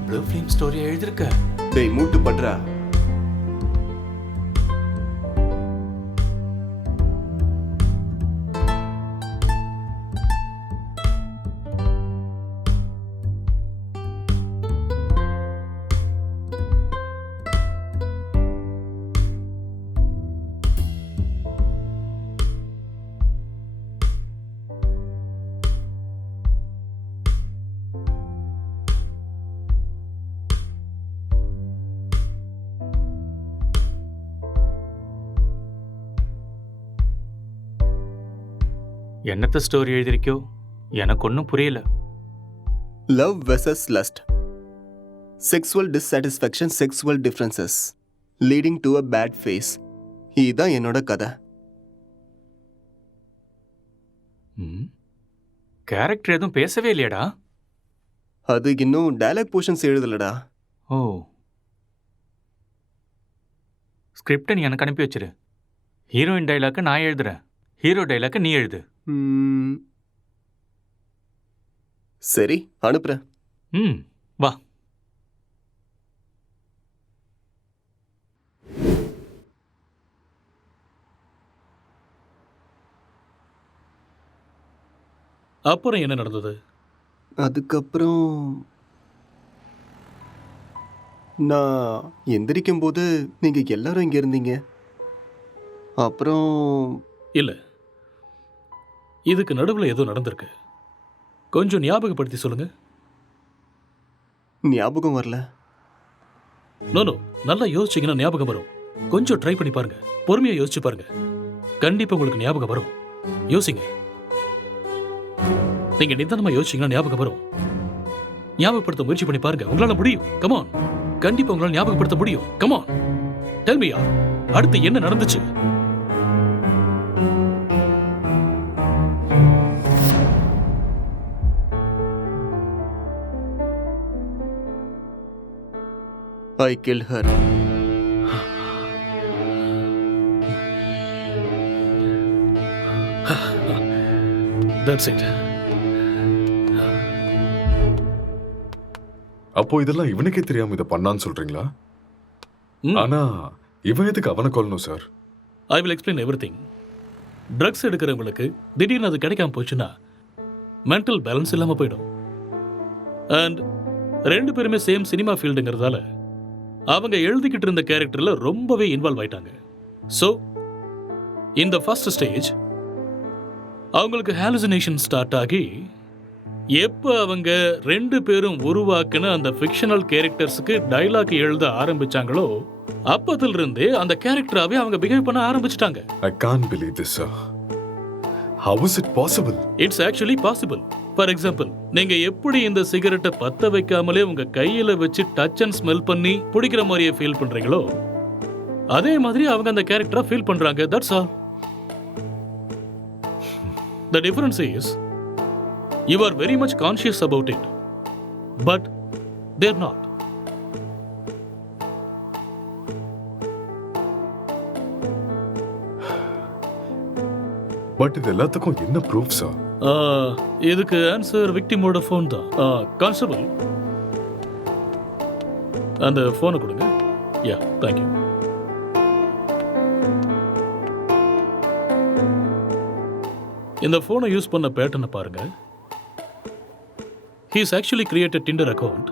ப்ளூ ஃபிலிம் ஸ்டோரி எழுதிருக்க? டேய் மூட்டு பண்றா. என்னத்த ஸ்டோரி எழுதிருக்கியோ எனக்கு ஒன்றும் புரியல. Love versus lust, sexual dissatisfaction, sexual differences leading to a bad phase. இதுதான் என்னோட கதை. கேரக்டர் எதுவும் பேசவே இல்லையாடா? அது இன்னும் டயலாக் போர்ஷன்ஸ் எழுதலடா. ஓ, ஸ்கிரிப்டை நீ எனக்கு அனுப்பி வச்சிரு. ஹீரோயின் டைலாக்கை நான் எழுதுறேன், ஹீரோ டைலாக்கை நீ எழுது. சரி, அனுப்புறேன். வா. அப்புறம் என்ன நடந்தது? அதுக்கப்புறம் நான் எந்திரிக்கும் போது நீங்க எல்லாரும் இங்க இருந்தீங்க. அப்புறம் இல்ல, இதுக்கு நடுவில் ஏதோ நடந்திருக்கு. கொஞ்சம் ஞாபகப்படுத்தி சொல்லுங்க. ஞாபகம் வரல. நோ, நல்லா யோசிச்சீங்கன்னா ஞாபகம் வரும். கொஞ்சம் ட்ரை பண்ணி பாருங்க, பொறுமையா யோசிச்சு பாருங்க, கண்டிப்பா உங்களுக்கு ஞாபகம் வரும். யோசிங்க, நீங்க நிதானமா யோசிச்சீங்கன்னா ஞாபகம் வரும். ஞாபகப்படுத்த முயற்சி பண்ணி பாருங்க, உங்களால முடியும். கமான், கண்டிப்பா உங்களால ஞாபகப்படுத்த முடியும். கமான், டெல் மீ, அடுத்து என்ன நடந்துச்சு? I killed her. That's it. அப்போ இதெல்லாம் இவனுக்கே தெரியாம இதை பண்ணான்னு சொல்றீங்களா? ஆனா இவன் எதுக்கு அவனை கொல்லணும் சார்? I will explain everything. Drugs எடுக்கிறவங்களுக்கு திடீர்னு அது கிடைக்காம போச்சுன்னா மென்டல் பேலன்ஸ் இல்லாம போயிடும். அண்ட் ரெண்டு பேருமே சேம் சினிமா ஃபீல்டுங்கிறதால அவங்க எழுதிக்கிட்டு இருந்த கேரக்டர்ல ரொம்பவே இன்வால்வ் ஆயிட்டாங்க. ஸோ இந்த ஃபர்ஸ்ட் ஸ்டேஜ் அவங்களுக்கு ஹாலுசினேஷன் ஸ்டார்ட் ஆகி எப்போ அவங்க ரெண்டு பேரும் உருவாக்குன அந்த ஃபிக்ஷனல் கேரக்டர்ஸுக்கு டைலாக் எழுத ஆரம்பிச்சாங்களோ அப்பதிலிருந்தே அந்த கேரக்டராகவே அவங்க பிஹேவ் பண்ண ஆரம்பிச்சிட்டாங்க. I can't believe this, sir. How is it possible? It's actually possible. For example, நீங்க எப்படி இந்த சிகரெட்டை பத்த வைக்காமலே உங்க கையில வச்சு டச் அண்ட் ஸ்மெல் பண்ணி பிடிக்கிற மாதிரியே ஃபீல் பண்றீங்களோ அதே மாதிரி அவங்க அந்த கேரக்டரா ஃபீல் பண்றாங்க. That's all. The difference is you are very much conscious about it, but they're not. But இது எல்லாத்துக்கும் என்ன ப்ரூஃப் சார்? இதுக்கு ஆன்சர் விக்டிமோட ஃபோன் தான். கான்ஸ்டபிள், அந்த ஃபோனை கொடுங்க. யா, தேங்க்யூ. இந்த ஃபோனை யூஸ் பண்ண பேட்டர்னை பாருங்க. He has actually created Tinder account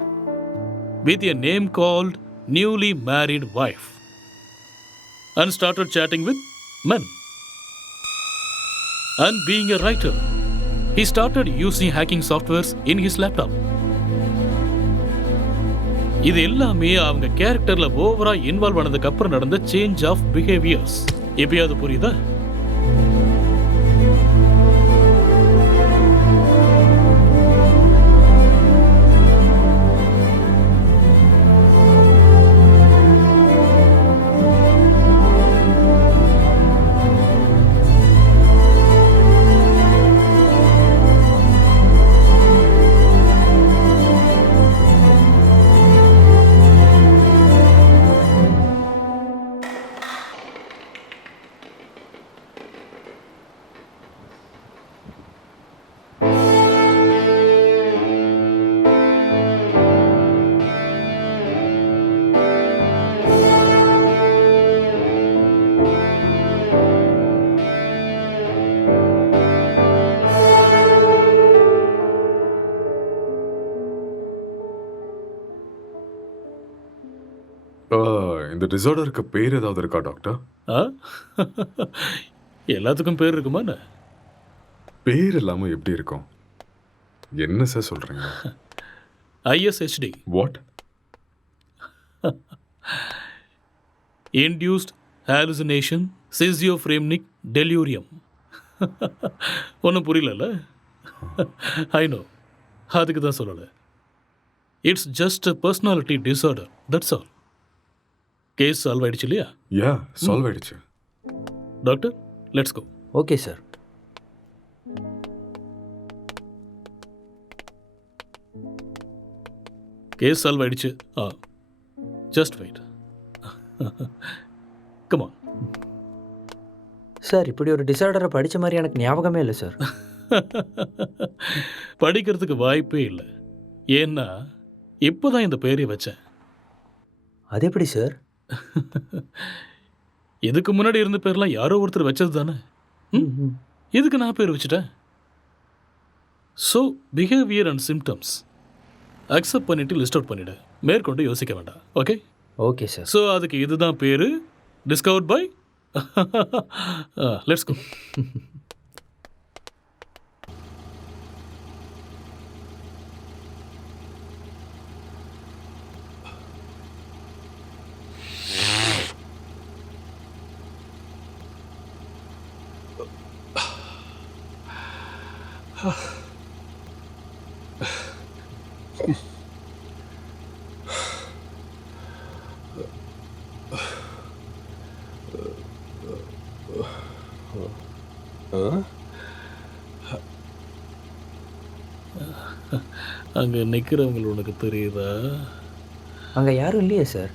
with a name called newly married wife and started chatting with men. And being a writer, he started using hacking softwares in his laptop. இது எல்லாமே அவங்க கேரக்டர்ல ஓவரா involve ஆனதுக்கு அப்புறம் நடந்த change of behaviours. எப்பயாவது புரியுதா? இந்த டிசார்டருக்கு பேர் ஏதாவது இருக்கா டாக்டர்? எல்லாத்துக்கும் பேர் இருக்குமா? பேர் இல்லாமல் எப்படி இருக்கும்? என்ன சார் சொல்கிறீங்க? ISHD. What? Induced hallucination schizophrenic delirium. ஒன்றும் புரியல. ஐ நோ, அதுக்கு தான் சொல்லலை. It's just a personality disorder, that's all. Case solve ஆயிடுச்சு இல்லையா? யா, சால்வ் ஆயிடுச்சு. Doctor, let's go. Okay sir. Case solve ஆயிடுச்சு. Just wait. Come on. Sir, இப்படி ஒரு டிசார்டரை படித்த மாதிரி எனக்கு ஞாபகமே இல்லை சார். படிக்கிறதுக்கு வாய்ப்பே இல்லை. ஏன்னா இப்போதான் இந்த பேரை வச்சேன். அது எப்படி சார்? இதுக்கு முன்னாடி இருந்த பேர்லாம் யாரோ ஒருத்தர் வச்சது தானே. இதுக்கு நான் பேர் வச்சுட்டேன். So behaviour and symptoms accept பண்ணிட்டு லிஸ்ட் அவுட் பண்ணிவிடு. மேற்கொண்டு யோசிக்க வேண்டாம். ஓகே? Okay sir. ஸோ அதுக்கு இதுதான் பேர். Discovered by. Let's go. அங்கே நிற்கிறவங்க உனக்கு தெரியுதா? அங்கே யாரும் இல்லையே சார்.